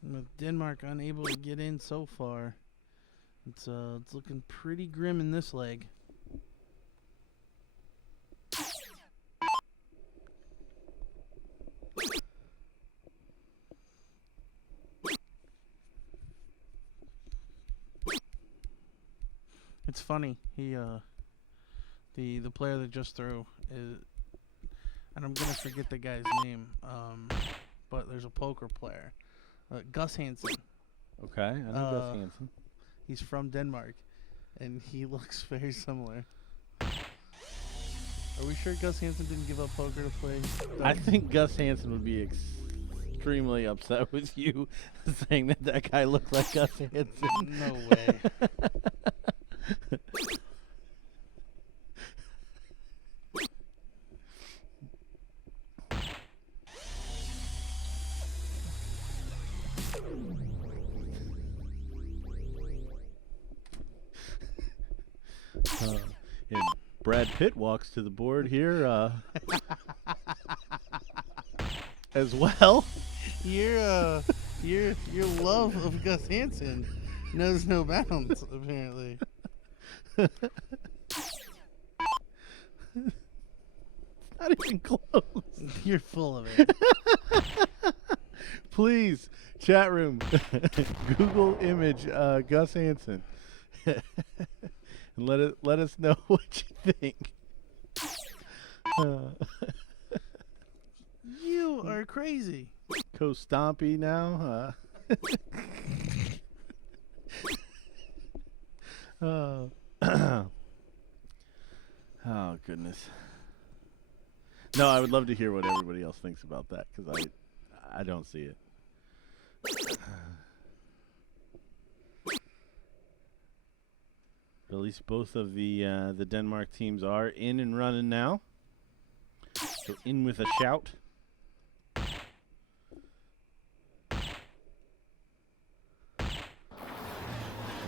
With Denmark unable to get in so far, it's looking pretty grim in this leg. It's funny. He the player that just threw is, and I'm gonna forget the guy's name. But there's a poker player. Gus Hansen. Okay, I know Gus Hansen. He's from Denmark, and he looks very similar. Are we sure Gus Hansen didn't give up poker to play? I think Gus Hansen would be extremely upset with you saying that guy looked like Gus Hansen. No way. And Brad Pitt walks to the board here as well. Your love of Gus Hansen knows no bounds, apparently. Not even close. You're full of it. Please, chat room, Google image Gus Hansen. And let us know what you think. You are crazy. Co-stompy now. Oh. Oh goodness. No, I would love to hear what everybody else thinks about that, because I don't see it. But at least both of the Denmark teams are in and running now. So in with a shout. We're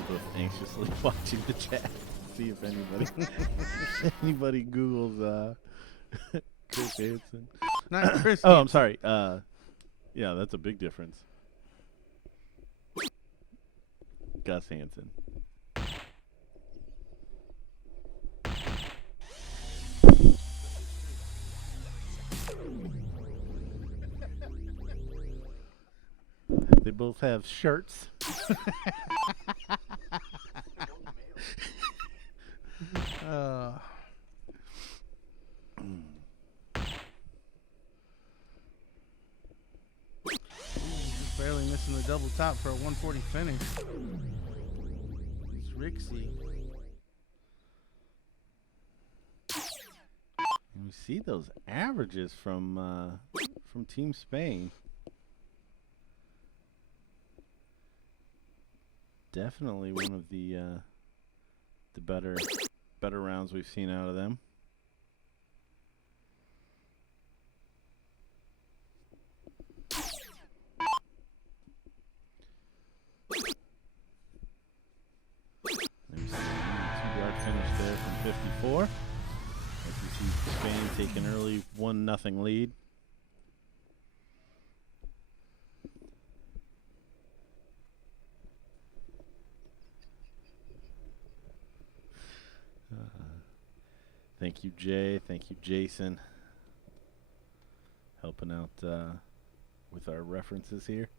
both anxiously watching the chat to see if anybody Googles Chris Hansen. Not Chris Oh, I'm Hansen. sorry. Yeah, that's a big difference. Gus Hansen. They both have shirts. Just barely missing the double top for a 140 finish. It's Rixie. And we see those averages from Team Spain. Definitely one of the better rounds we've seen out of them. There's a 2-yard finish there from 54. As we see Spain take an early 1-0 lead. Thank you, Jay. Thank you, Jason. Helping out with our references here.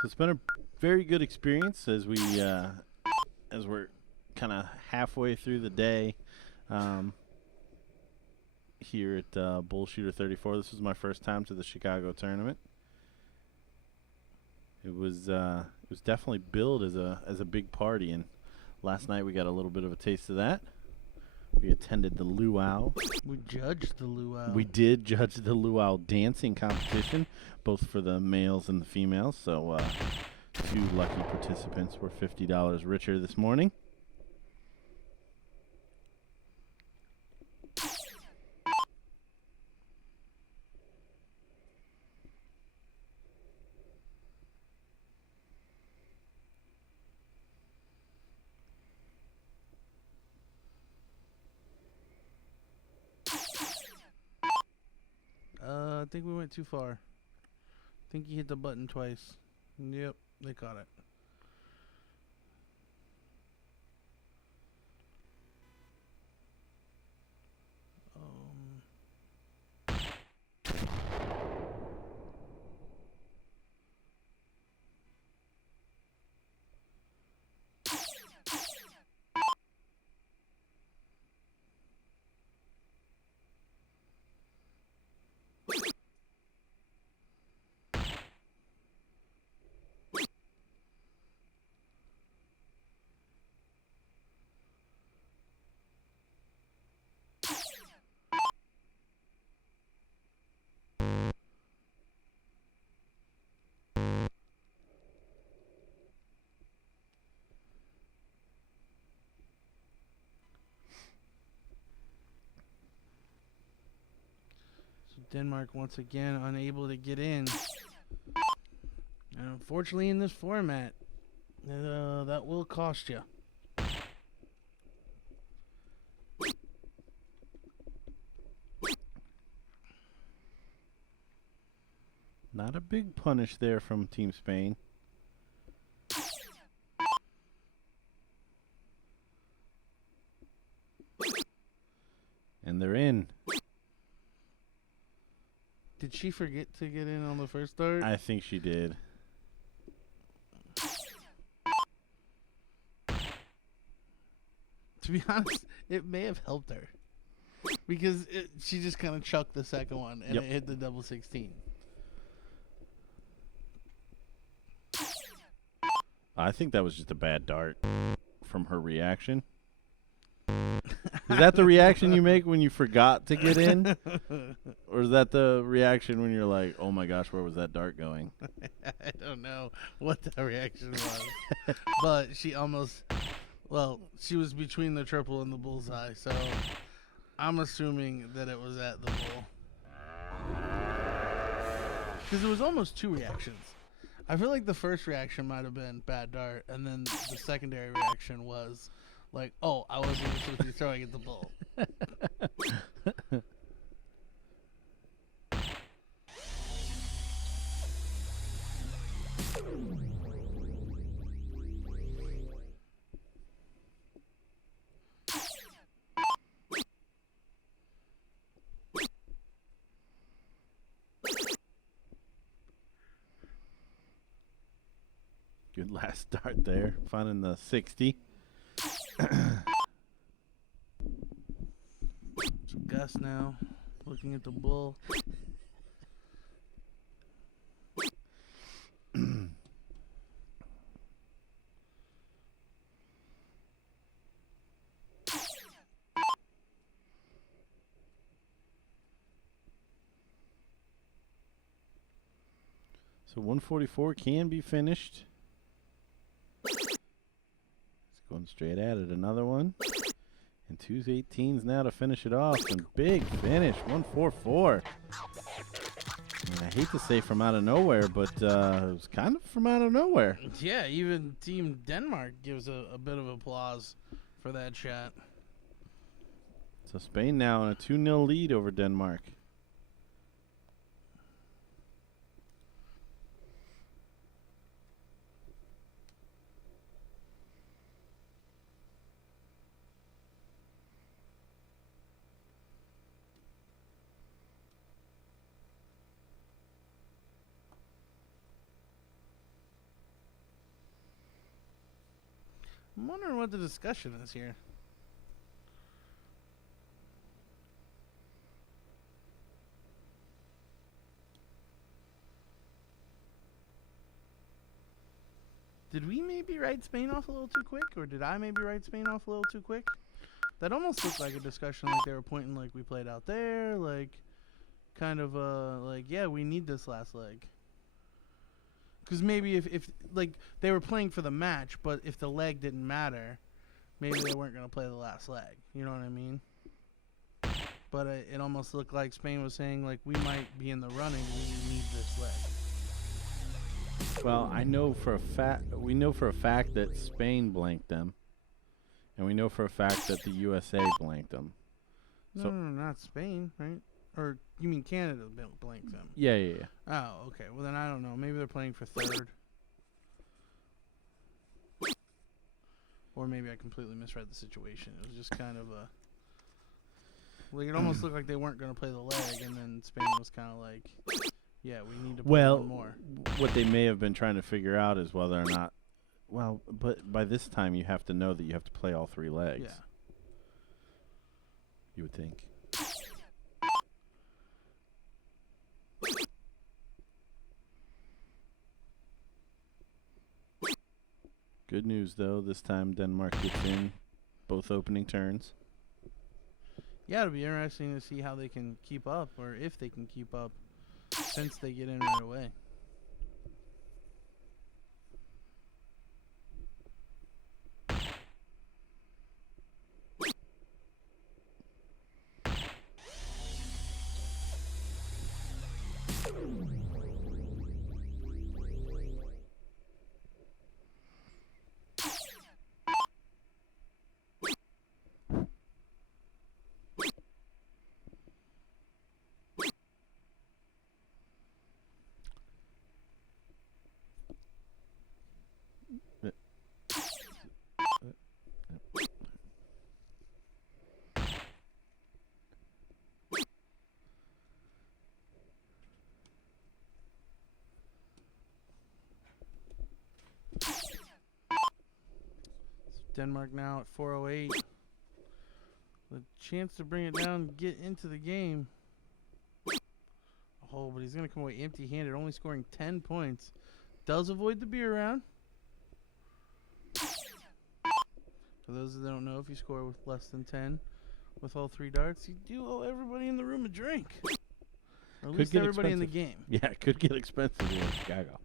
So it's been a very good experience as we're kind of halfway through the day here at BullShooter 34. This was my first time to the Chicago tournament. It was definitely billed as a big party, and last night we got a little bit of a taste of that. We attended the luau. We judged the luau. We did judge the luau dancing competition, both for the males and the females. So 2 lucky participants were $50 richer this morning. I think we went too far. I think you hit the button twice. Yep, they caught it. Denmark once again unable to get in. And unfortunately in this format, that will cost you. Not a big punish there from Team Spain. And they're in. Did she forget to get in on the first start? I think she did. To be honest, it may have helped her. Because she just kind of chucked the second one and Yep. it hit the double 16. I think that was just a bad dart from her reaction. Is that the reaction you make when you forgot to get in? Or is that the reaction when you're like, oh my gosh, where was that dart going? I don't know what the reaction was. But she almost, well, she was between the triple and the bullseye. So I'm assuming that it was at the bull. Because there was almost 2 reactions. I feel like the first reaction might have been bad dart. And then the secondary reaction was like, oh, I wasn't supposed to be throwing at the bull. Good last start there. Finding the 60. chest now, looking at the bull. So 144 can be finished. It's going straight at it. Another one. And 2's 18s now to finish it off. And big finish. 144. I mean, I hate to say from out of nowhere, but it was kind of from out of nowhere. Yeah, even Team Denmark gives a bit of applause for that shot. So Spain now in a 2-0 lead over Denmark. I'm wondering what the discussion is here. Did we maybe write Spain off a little too quick, or did I maybe write Spain off a little too quick? That almost looked like a discussion, like they were pointing like we played out there, like kind of like, yeah, we need this last leg. Because maybe if like they were playing for the match, but if the leg didn't matter, maybe they weren't going to play the last leg. You know what I mean? But it almost looked like Spain was saying, like, we might be in the running. We need this leg. Well, I know for a fact. We know for a fact that Spain blanked them, and we know for a fact that the USA blanked them. No, not Spain, right? Or you mean Canada blanked them? Yeah. Oh, okay. Well, then I don't know. Maybe they're playing for third. Or maybe I completely misread the situation. It was just kind of a... Like, it almost looked like they weren't going to play the leg, and then Spain was kind of like, yeah, we need to play one more. What they may have been trying to figure out is whether or not... Well, but by this time you have to know that you have to play all 3 legs. Yeah. You would think. Good news, though. This time Denmark gets in both opening turns. Yeah, it'll be interesting to see how they can keep up, or if they can keep up, since they get in right away. Denmark now at 408. The chance to bring it down and get into the game. Oh, but he's going to come away empty-handed, only scoring 10 points. Does avoid the beer round. For those that don't know, if you score with less than 10 with all 3 darts, you do owe everybody in the room a drink. Or at least everybody in the game. Yeah, it could get expensive here in Chicago.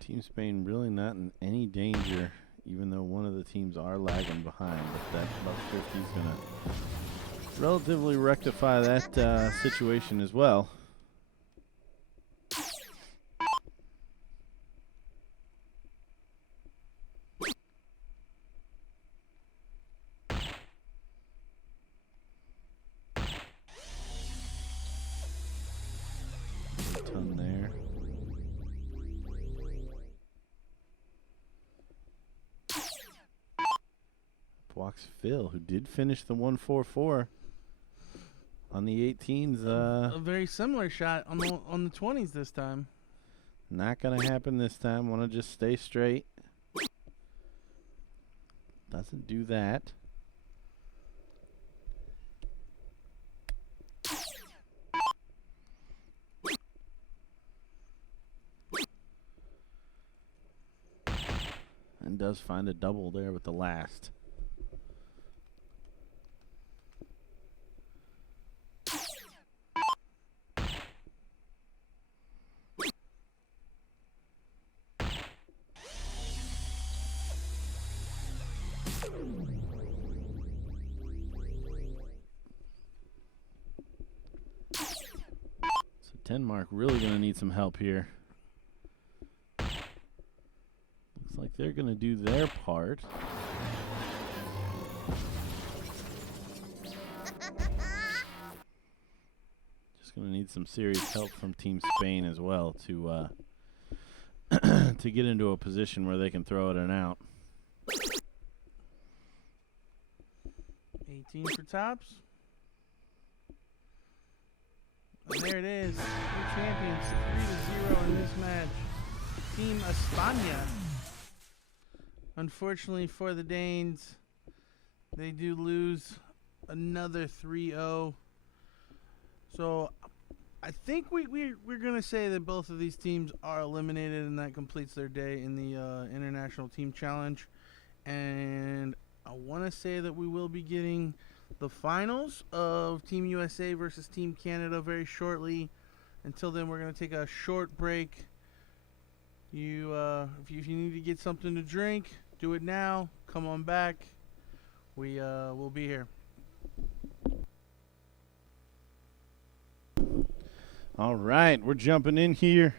Team Spain really not in any danger, even though one of the teams are lagging behind. But that buck 50 is going to relatively rectify that situation as well. walks Phil, who did finish the 144 on the 18s. A very similar shot on the 20s this time. Not going to happen this time. Want to just stay straight. Doesn't do that. And does find a double there with the last. So Denmark really going to need some help here. Looks like they're going to do their part. Just going to need some serious help from Team Spain as well to to get into a position where they can throw it and out. 18 for tops. And there it is. New champions, 3-0 in this match. Team España. Unfortunately for the Danes, they do lose another 3-0. So I think we're going to say that both of these teams are eliminated, and that completes their day in the International Team Challenge. And I want to say that we will be getting the finals of Team USA versus Team Canada very shortly. Until then, we're going to take a short break. If you need to get something to drink, do it now. Come on back. We'll be here. All right, we're jumping in here.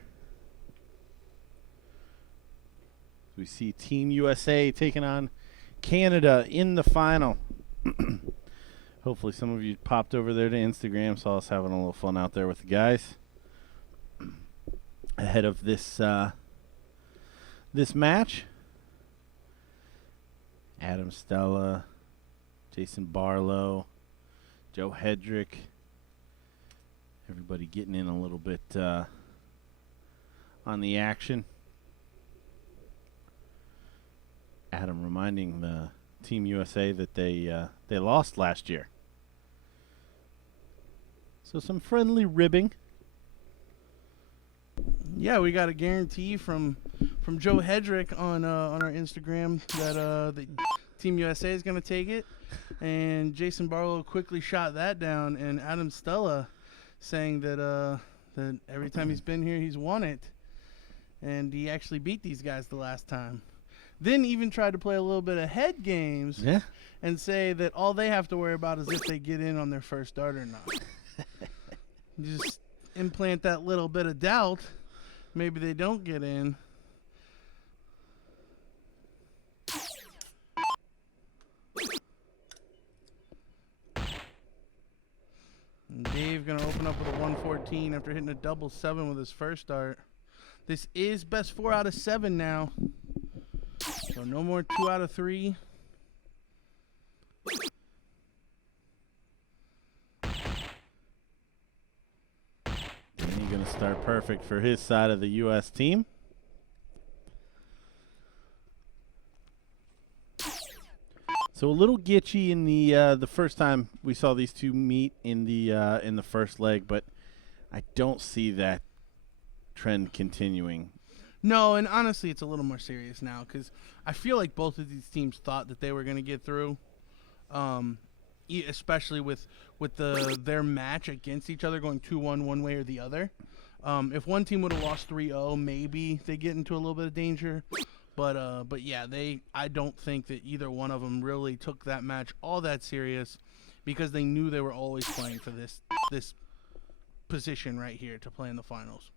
We see Team USA taking on Canada in the final. Hopefully some of you popped over there to Instagram, saw us having a little fun out there with the guys ahead of this this match. Adam Stella, Jason Barlow, Joe Hedrick, everybody getting in a little bit on the action. Adam reminding the Team USA that they lost last year. So some friendly ribbing. Yeah, we got a guarantee from Joe Hedrick on our Instagram that the Team USA is going to take it, and Jason Barlow quickly shot that down, and Adam Stella saying that that every time he's been here he's won it, and he actually beat these guys the last time. Then even tried to play a little bit of head games and say that all they have to worry about is if they get in on their first start or not. Just implant that little bit of doubt. Maybe they don't get in. And Dave going to open up with a 114 after hitting a double 7 with his first start. This is best 4 out of 7 now. So no more 2 out of 3. Danny going to start perfect for his side of the U.S. team. So a little glitchy in the first time we saw these two meet in the first leg, but I don't see that trend continuing. No, and honestly, it's a little more serious now because I feel like both of these teams thought that they were going to get through, especially with their match against each other going 2-1 one way or the other. If one team would have lost 3-0, maybe they get into a little bit of danger. But yeah, I don't think that either one of them really took that match all that serious because they knew they were always playing for this position right here to play in the finals.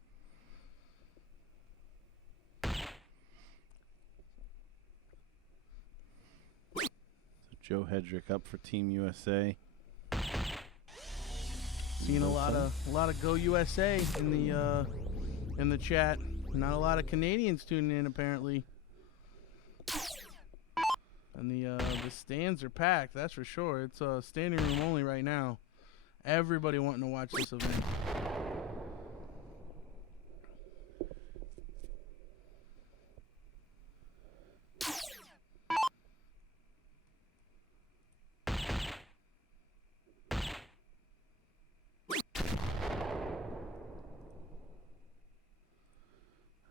Joe Hedrick up for Team USA. Seeing a lot of Go USA in the chat. Not a lot of Canadians tuning in apparently. And the stands are packed, that's for sure. It's standing room only right now. Everybody wanting to watch this event.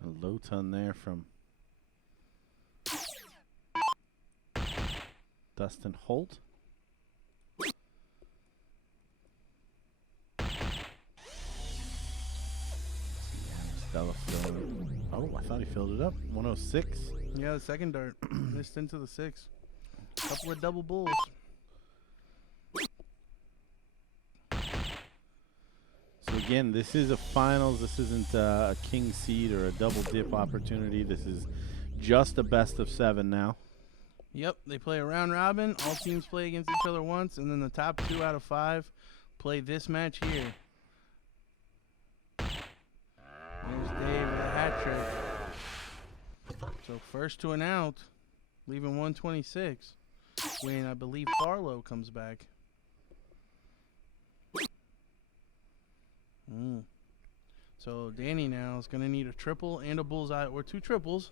A low ton there from Dustin Holt. Oh, I thought he filled it up. 106. Yeah, the second dart missed into the 6. Couple of double bulls. So again, this is a finals. This isn't a king seed or a double dip opportunity. This is just a best of 7 now. Yep, they play a round robin. All teams play against each other once, and then the top 2 out of 5 play this match here. There's Dave with a hat trick. So first to an out, leaving 126. When I believe Barlow comes back. So Danny now is going to need a triple and a bullseye, or 2 triples,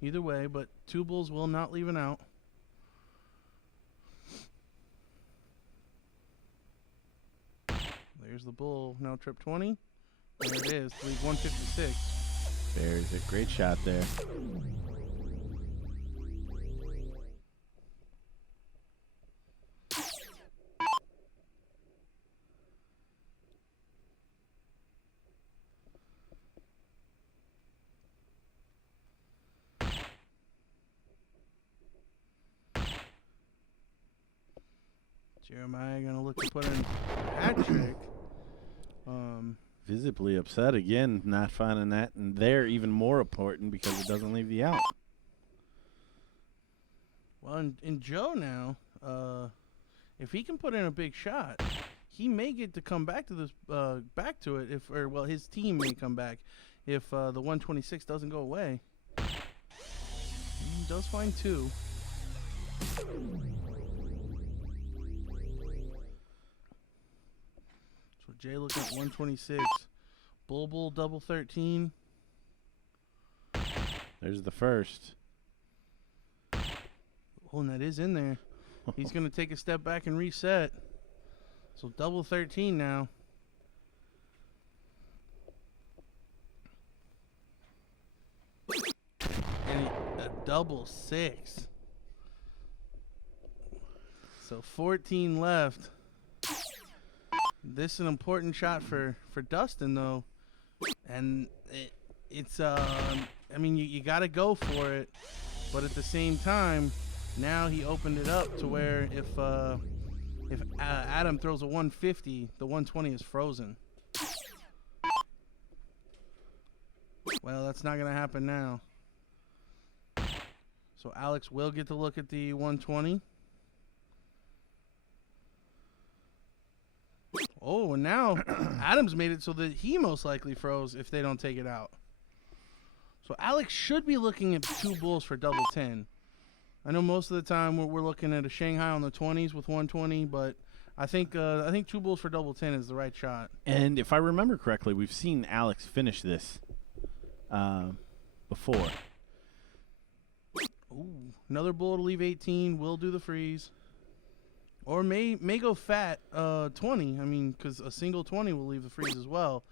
either way, but 2 bulls will not leave an out. There's the bull, now trip 20. There it is, leave 156. There's a great shot there. Jeremiah gonna look to put in a hat trick. Visibly upset again, not finding that, and they're even more important because it doesn't leave the out. Well, in Joe now, if he can put in a big shot, he may get to come back to this, back to it. His team may come back if the 126 doesn't go away. He does find 2. So Jay looking at 126. Bull double 13. There's the first. Oh, and that is in there. He's going to take a step back and reset. So double 13 now. And a double 6. So 14 left. This is an important shot for Dustin, though. And it's I mean, you got to go for it. But at the same time, now he opened it up to where if Adam throws a 150, the 120 is frozen. Well, that's not going to happen now. So Alex will get to look at the 120. Oh, and now Adams made it so that he most likely froze if they don't take it out. So Alex should be looking at 2 bulls for double 10. I know most of the time we're looking at a Shanghai on the 20s with 120, but I think 2 bulls for double 10 is the right shot. And if I remember correctly, we've seen Alex finish this before. Ooh, another bull to leave 18. Will do the freeze. Or may go fat 20. I mean, because a single 20 will leave the freeze as well.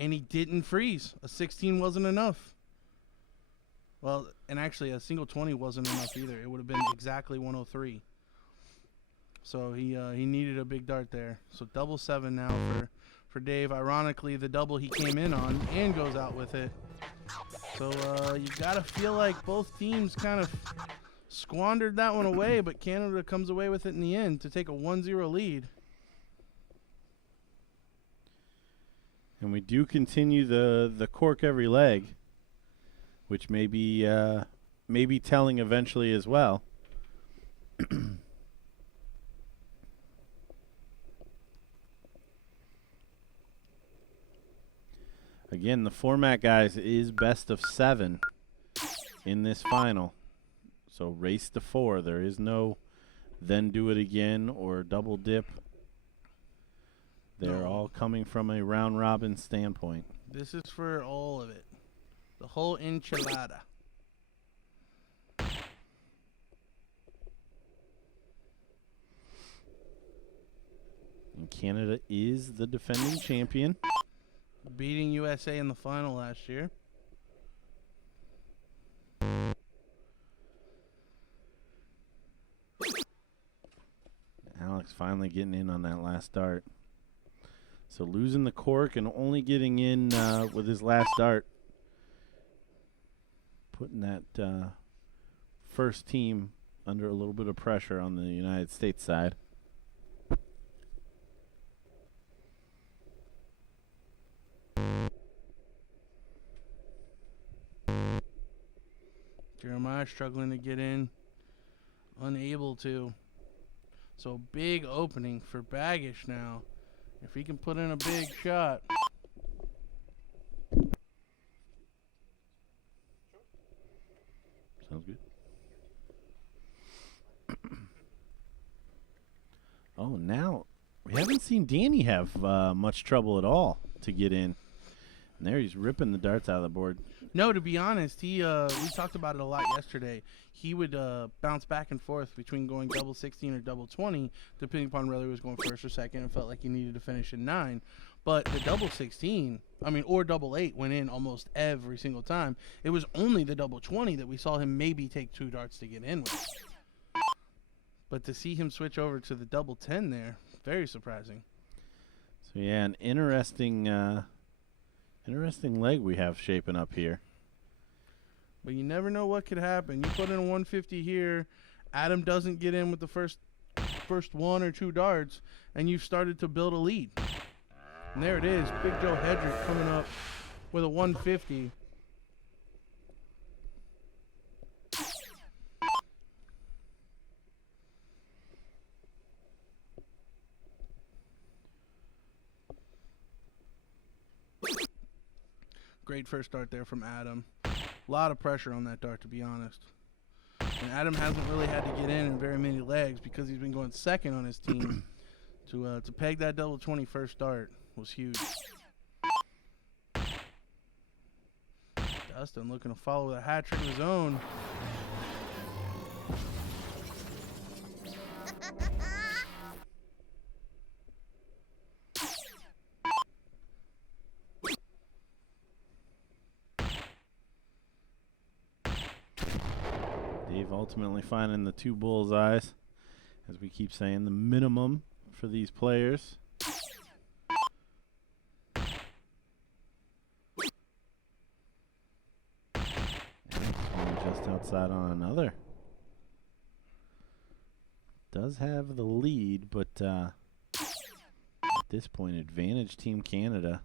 And he didn't freeze. A 16 wasn't enough. Well, and actually a single 20 wasn't enough either. It would have been exactly 103. So he needed a big dart there. So double 7 now for Dave. Ironically, the double he came in on and goes out with it. So you got to feel like both teams kind of squandered that one away, but Canada comes away with it in the end to take a 1-0 lead. And we do continue the cork every leg, which may be telling eventually as well. Again, the format, guys, is best of 7 in this final. So race to 4. There is no then do it again or double dip. They're all coming from a round robin standpoint. This is for all of it. The whole enchilada. And Canada is the defending champion. Beating USA in the final last year. Alex finally getting in on that last dart. So losing the cork and only getting in with his last dart. Putting that first team under a little bit of pressure on the United States side. Jeremiah struggling to get in. Unable to. So big opening for Baggish now. If he can put in a big shot. Sounds good. Oh, now we haven't seen Danny have much trouble at all to get in. And there he's ripping the darts out of the board. No, to be honest, we talked about it a lot yesterday. He would bounce back and forth between going double 16 or double 20, depending upon whether he was going first or second, and felt like he needed to finish in 9. But the double 16, or double 8 went in almost every single time. It was only the double 20 that we saw him maybe take 2 darts to get in with. But to see him switch over to the double 10 there, very surprising. So yeah, an interesting leg we have shaping up here. But you never know what could happen. You put in a 150 here, Adam doesn't get in with the first 1 or 2 darts, and you've started to build a lead. And there it is, Big Joe Hedrick coming up with a 150. Great first start there from Adam. A lot of pressure on that dart, to be honest. And Adam hasn't really had to get in very many legs because he's been going second on his team. To peg that double 20 first dart was huge. Dustin looking to follow with a hat trick of his own. Dave ultimately finding the 2 bullseyes. As we keep saying, the minimum for these players. And just outside on another. Does have the lead, but at this point, advantage Team Canada.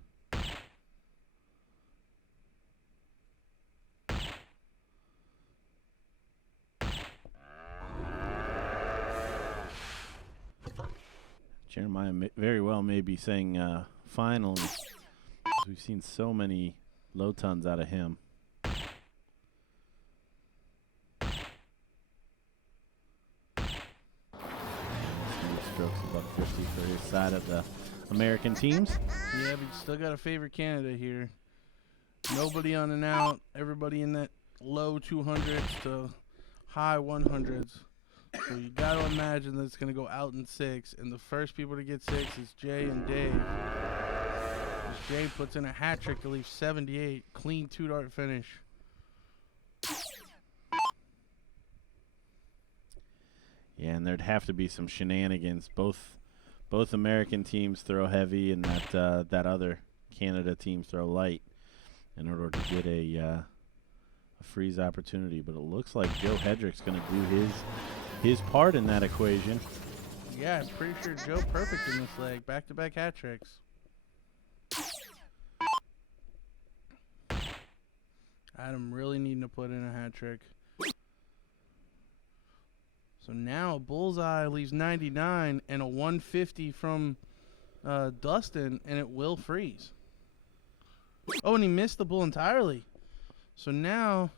Jeremiah very well may be saying finally, because we've seen so many low tons out of him. Strokes $150 for his side of the American teams. Yeah, but you still got to favor Canada here. Nobody on and out. Everybody in that low 200s to high 100s. So you got to imagine that it's going to go out in 6. And the first people to get 6 is Jay and Dave. As Jay puts in a hat trick to leave 78. Clean 2-dart finish. Yeah, and there'd have to be some shenanigans. Both American teams throw heavy, and that other Canada team throw light in order to get a freeze opportunity. But it looks like Joe Hedrick's going to do his part in that equation. Yeah, I'm pretty sure Joe perfect in this leg. Back-to-back hat tricks. Adam really needing to put in a hat trick. So now Bullseye leaves 99 and a 150 from Dustin, and it will freeze. Oh, and he missed the bull entirely. So now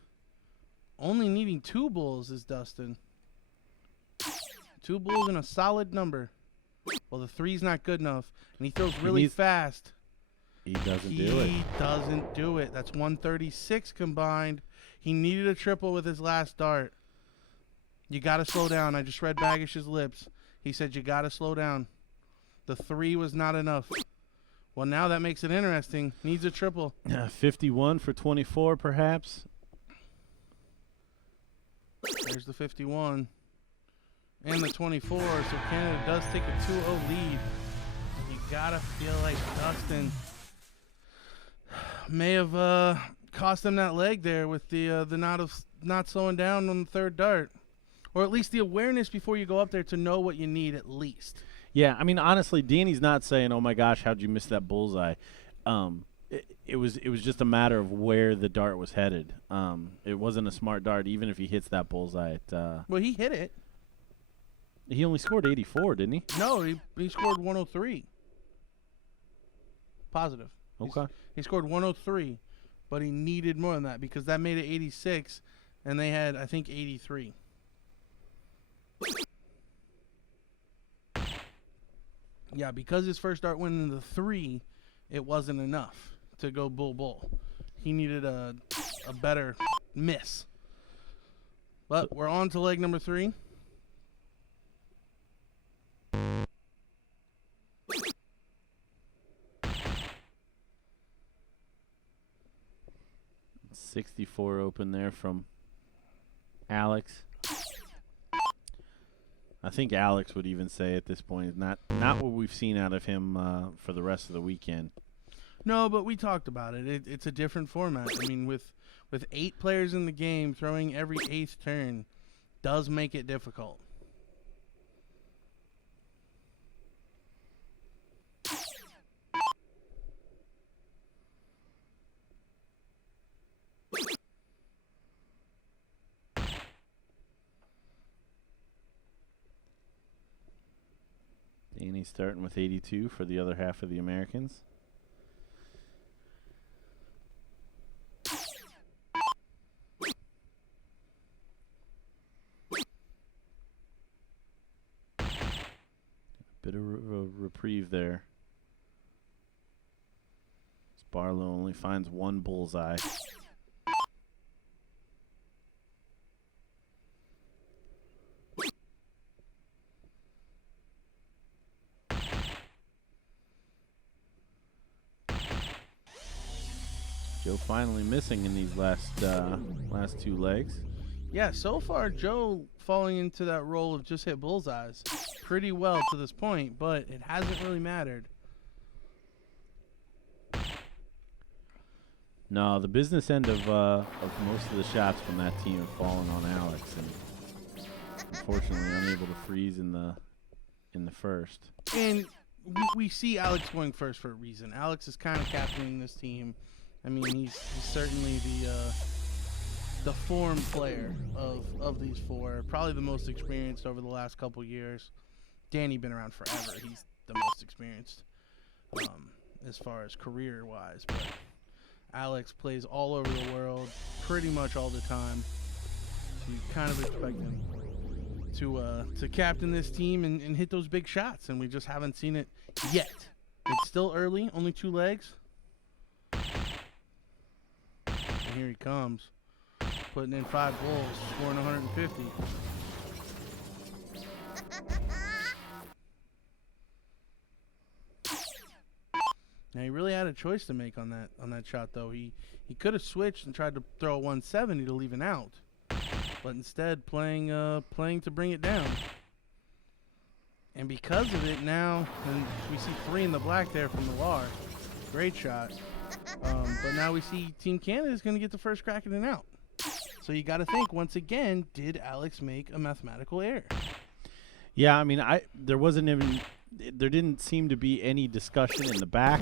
Only needing 2 bulls is Dustin. 2 bulls and a solid number. Well, the 3's not good enough, and he throws really fast. He doesn't do it. He doesn't do it. That's 136 combined. He needed a triple with his last dart. You got to slow down. I just read Bagish's lips. He said you got to slow down. The 3 was not enough. Well, now that makes it interesting. Needs a triple. 51 for 24, perhaps. There's the 51. And the 24. So Canada does take a 2-0 lead. You got to feel like Dustin may have cost them that leg there with the not slowing down on the 3rd dart. Or at least the awareness before you go up there to know what you need at least. Yeah, I mean, honestly, Danny's not saying, "Oh my gosh, how'd you miss that bullseye?" It was just a matter of where the dart was headed. It wasn't a smart dart, even if he hits that bullseye. Well, he hit it. He only scored 84, didn't he? No, he scored 103. Positive. Okay. He scored 103, but he needed more than that because that made it 86, and they had, I think, 83. Yeah, because his first dart went into the 3, it wasn't enough to go bull. He needed a better miss. But we're on to leg number 3. .64 open there from Alex. I think Alex would even say at this point, not what we've seen out of him for the rest of the weekend. No, but we talked about it. It's a different format. I mean, with 8 players in the game, throwing every 8th turn does make it difficult. Danny starting with 82 for the other half of the Americans. Bit of a reprieve there. Barlow only finds 1 bullseye. Joe finally missing in these last 2 legs. Yeah, so far Joe falling into that role of just hit bullseyes pretty well to this point, but it hasn't really mattered. No, the business end of most of the shots from that team have fallen on Alex, and unfortunately unable to freeze in the first. And we see Alex going first for a reason. Alex is kind of captaining this team. I mean, he's certainly the form player of these 4. Probably the most experienced over the last couple years. Danny been around forever. He's the most experienced as far as career-wise. But Alex plays all over the world pretty much all the time. So you kind of expect him to captain this team and hit those big shots. And we just haven't seen it yet. It's still early. Only 2 legs. And here he comes, putting in 5 bulls, scoring 150. Now he really had a choice to make on that shot, though. He could have switched and tried to throw a 170 to leave an out, but instead playing to bring it down. And because of it, now and we see 3 in the black there from the Lar. Great shot. But now we see Team Canada is going to get the first crack at an out. So you got to think, once again, did Alex make a mathematical error? Yeah, I mean, there didn't seem to be any discussion in the back.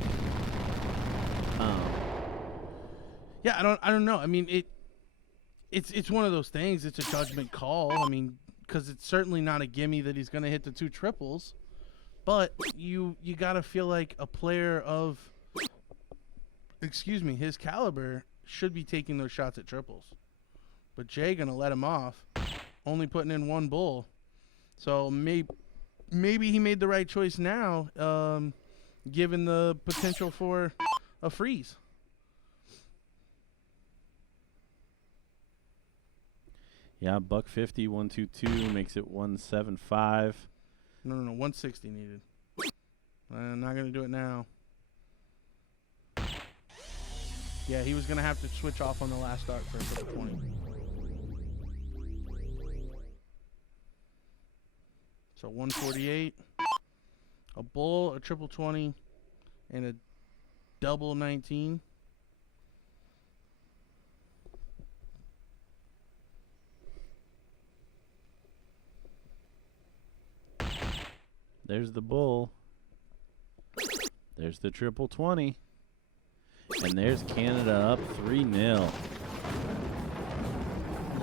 Yeah, I don't know. I mean, it's one of those things. It's a judgment call. I mean, because it's certainly not a gimme that he's going to hit the 2 triples. But you got to feel like a player of, his caliber should be taking those shots at triples. but Jay gonna let him off, only putting in one bull. So maybe he made the right choice now, given the potential for a freeze. Yeah, $1.50, 122 makes it 175. No, 160 needed. I'm not gonna do it now. Yeah, he was gonna have to switch off on the last start for a triple 20. So 148, a bull, a triple 20, and a double 19. There's the bull. There's the triple 20. And there's Canada up 3-0.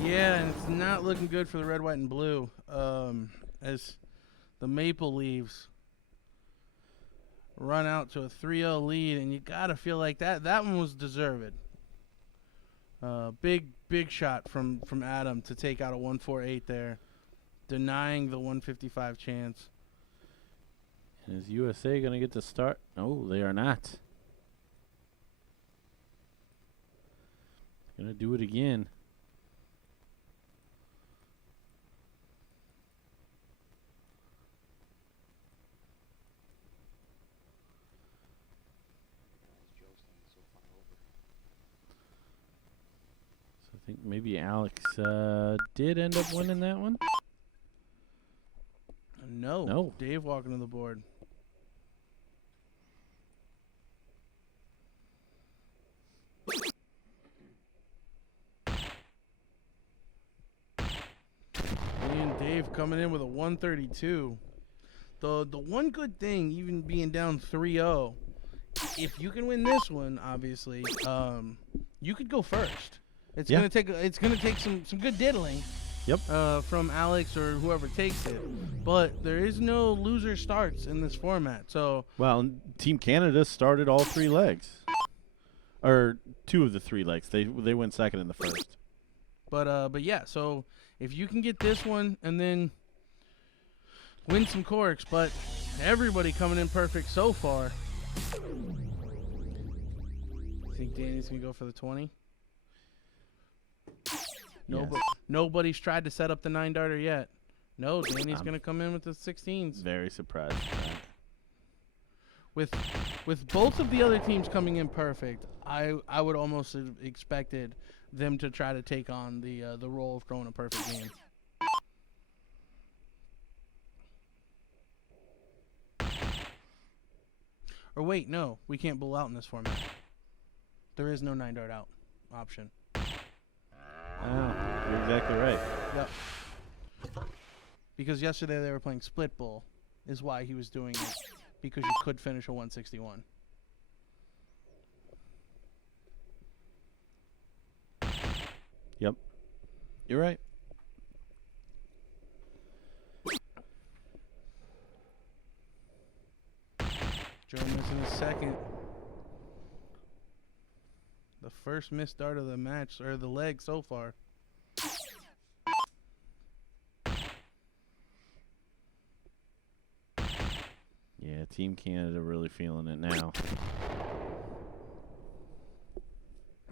Yeah, and it's not looking good for the red, white, and blue. As the Maple Leafs run out to a 3-0 lead, and you gotta feel like that one was deserved. Big shot from Adam to take out a 148 there, denying the 155 chance. And is USA going to get to start? No, they are not. Going to do it again. So I think maybe Alex did end up winning that one. No. Dave walking to the board. Me and Dave coming in with a 132. The one good thing, even being down 3-0, if you can win this one, obviously, you could go first. It's gonna take some good diddling. Yep. From Alex or whoever takes it, but there is no loser starts in this format. So well, Team Canada started all 3 legs, or 2 of the 3 legs. They went second in the first. But yeah. So if you can get this one and then win some corks, but everybody coming in perfect so far. Think Danny's gonna go for the 20? Nobody's tried to set up the 9-darter yet. No, Danny's going to come in with the 16s. Very surprised with both of the other teams coming in perfect, I would almost have expected them to try to take on the role of throwing a perfect game. Or wait, no, we can't bull out in this format. There is no 9-dart out option. Oh, you're exactly right. Yep. Because yesterday they were playing split bull, is why he was doing it. Because you could finish a 161. Yep. You're right. Joe missing a second. The first missed dart of the match, or the leg so far. Yeah, Team Canada really feeling it now.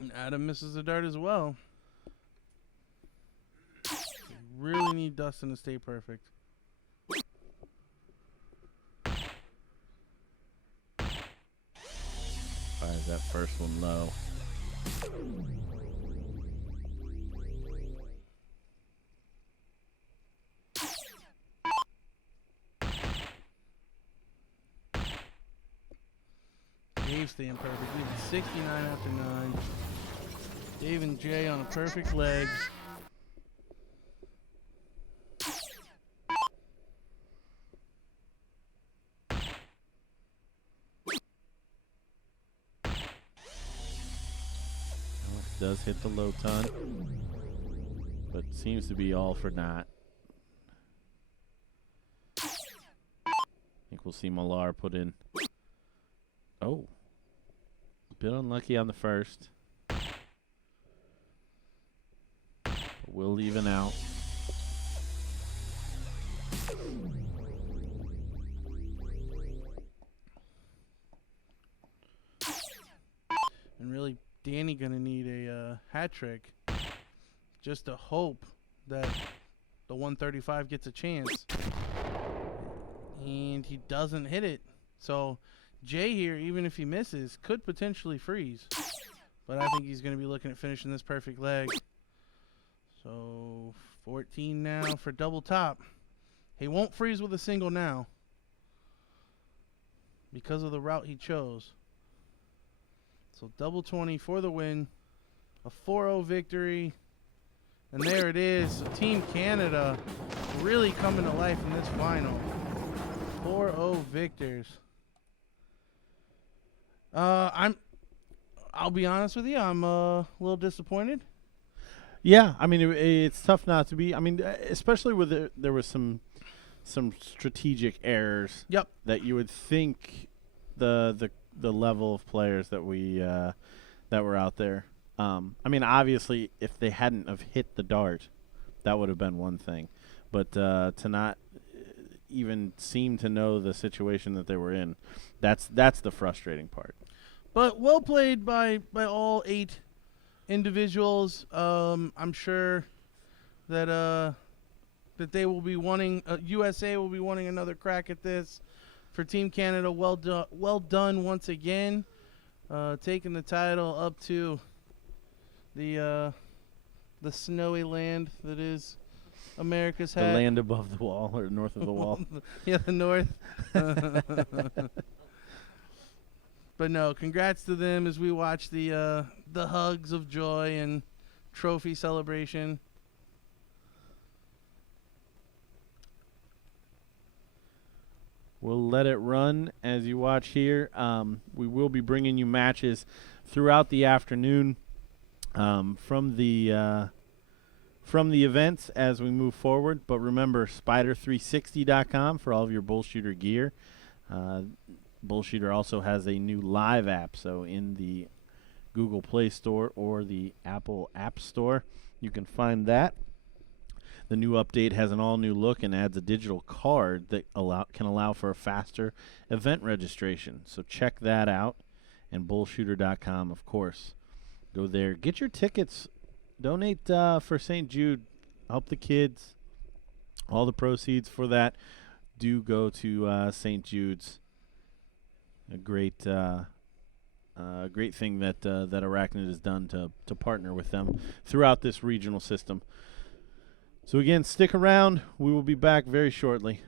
And Adam misses a dart as well. You really need Dustin to stay perfect. Fires that first one low. Dave staying perfect. Even 69 after 9. Dave and Jay on a perfect legs. Does hit the low ton, but seems to be all for naught. I think we'll see Millar put in. Oh, a bit unlucky on the first. will even out. And really, Danny gonna need a hat trick just to hope that the 135 gets a chance. And he doesn't hit it. So Jay here, even if he misses, could potentially freeze. But I think he's going to be looking at finishing this perfect leg. So 14 now for double top. He won't freeze with a single now because of the route he chose. So double 20 for the win. A 4-0 victory. And there it is. So Team Canada really coming to life in this final. 4-0 victors. I'll be honest with you, I'm a little disappointed. Yeah, I mean it's tough not to be. I mean, especially with there was some strategic errors. Yep. That you would think the level of players that we that were out there. I mean, obviously, if they hadn't have hit the dart, that would have been one thing. But to not even seem to know the situation that they were in, that's the frustrating part. But well played by all 8 individuals. I'm sure that they will be wanting USA will be wanting another crack at this. For Team Canada, well done once again, taking the title up to the snowy land that is America's hat. The land above the wall or north of the wall. Yeah, the north. But no, congrats to them as we watch the hugs of joy and trophy celebration. We'll let it run as you watch here. We will be bringing you matches throughout the afternoon from the events as we move forward. But remember, Spider360.com for all of your BullShooter gear. BullShooter also has a new live app, so in the Google Play Store or the Apple App Store, you can find that. The new update has an all-new look and adds a digital card that can allow for a faster event registration. So check that out, and BullShooter.com, of course. Go there. Get your tickets. Donate for St. Jude. Help the kids. All the proceeds for that do go to St. Jude's. A great thing that Arachnid has done to partner with them throughout this regional system. So again, stick around. We will be back very shortly.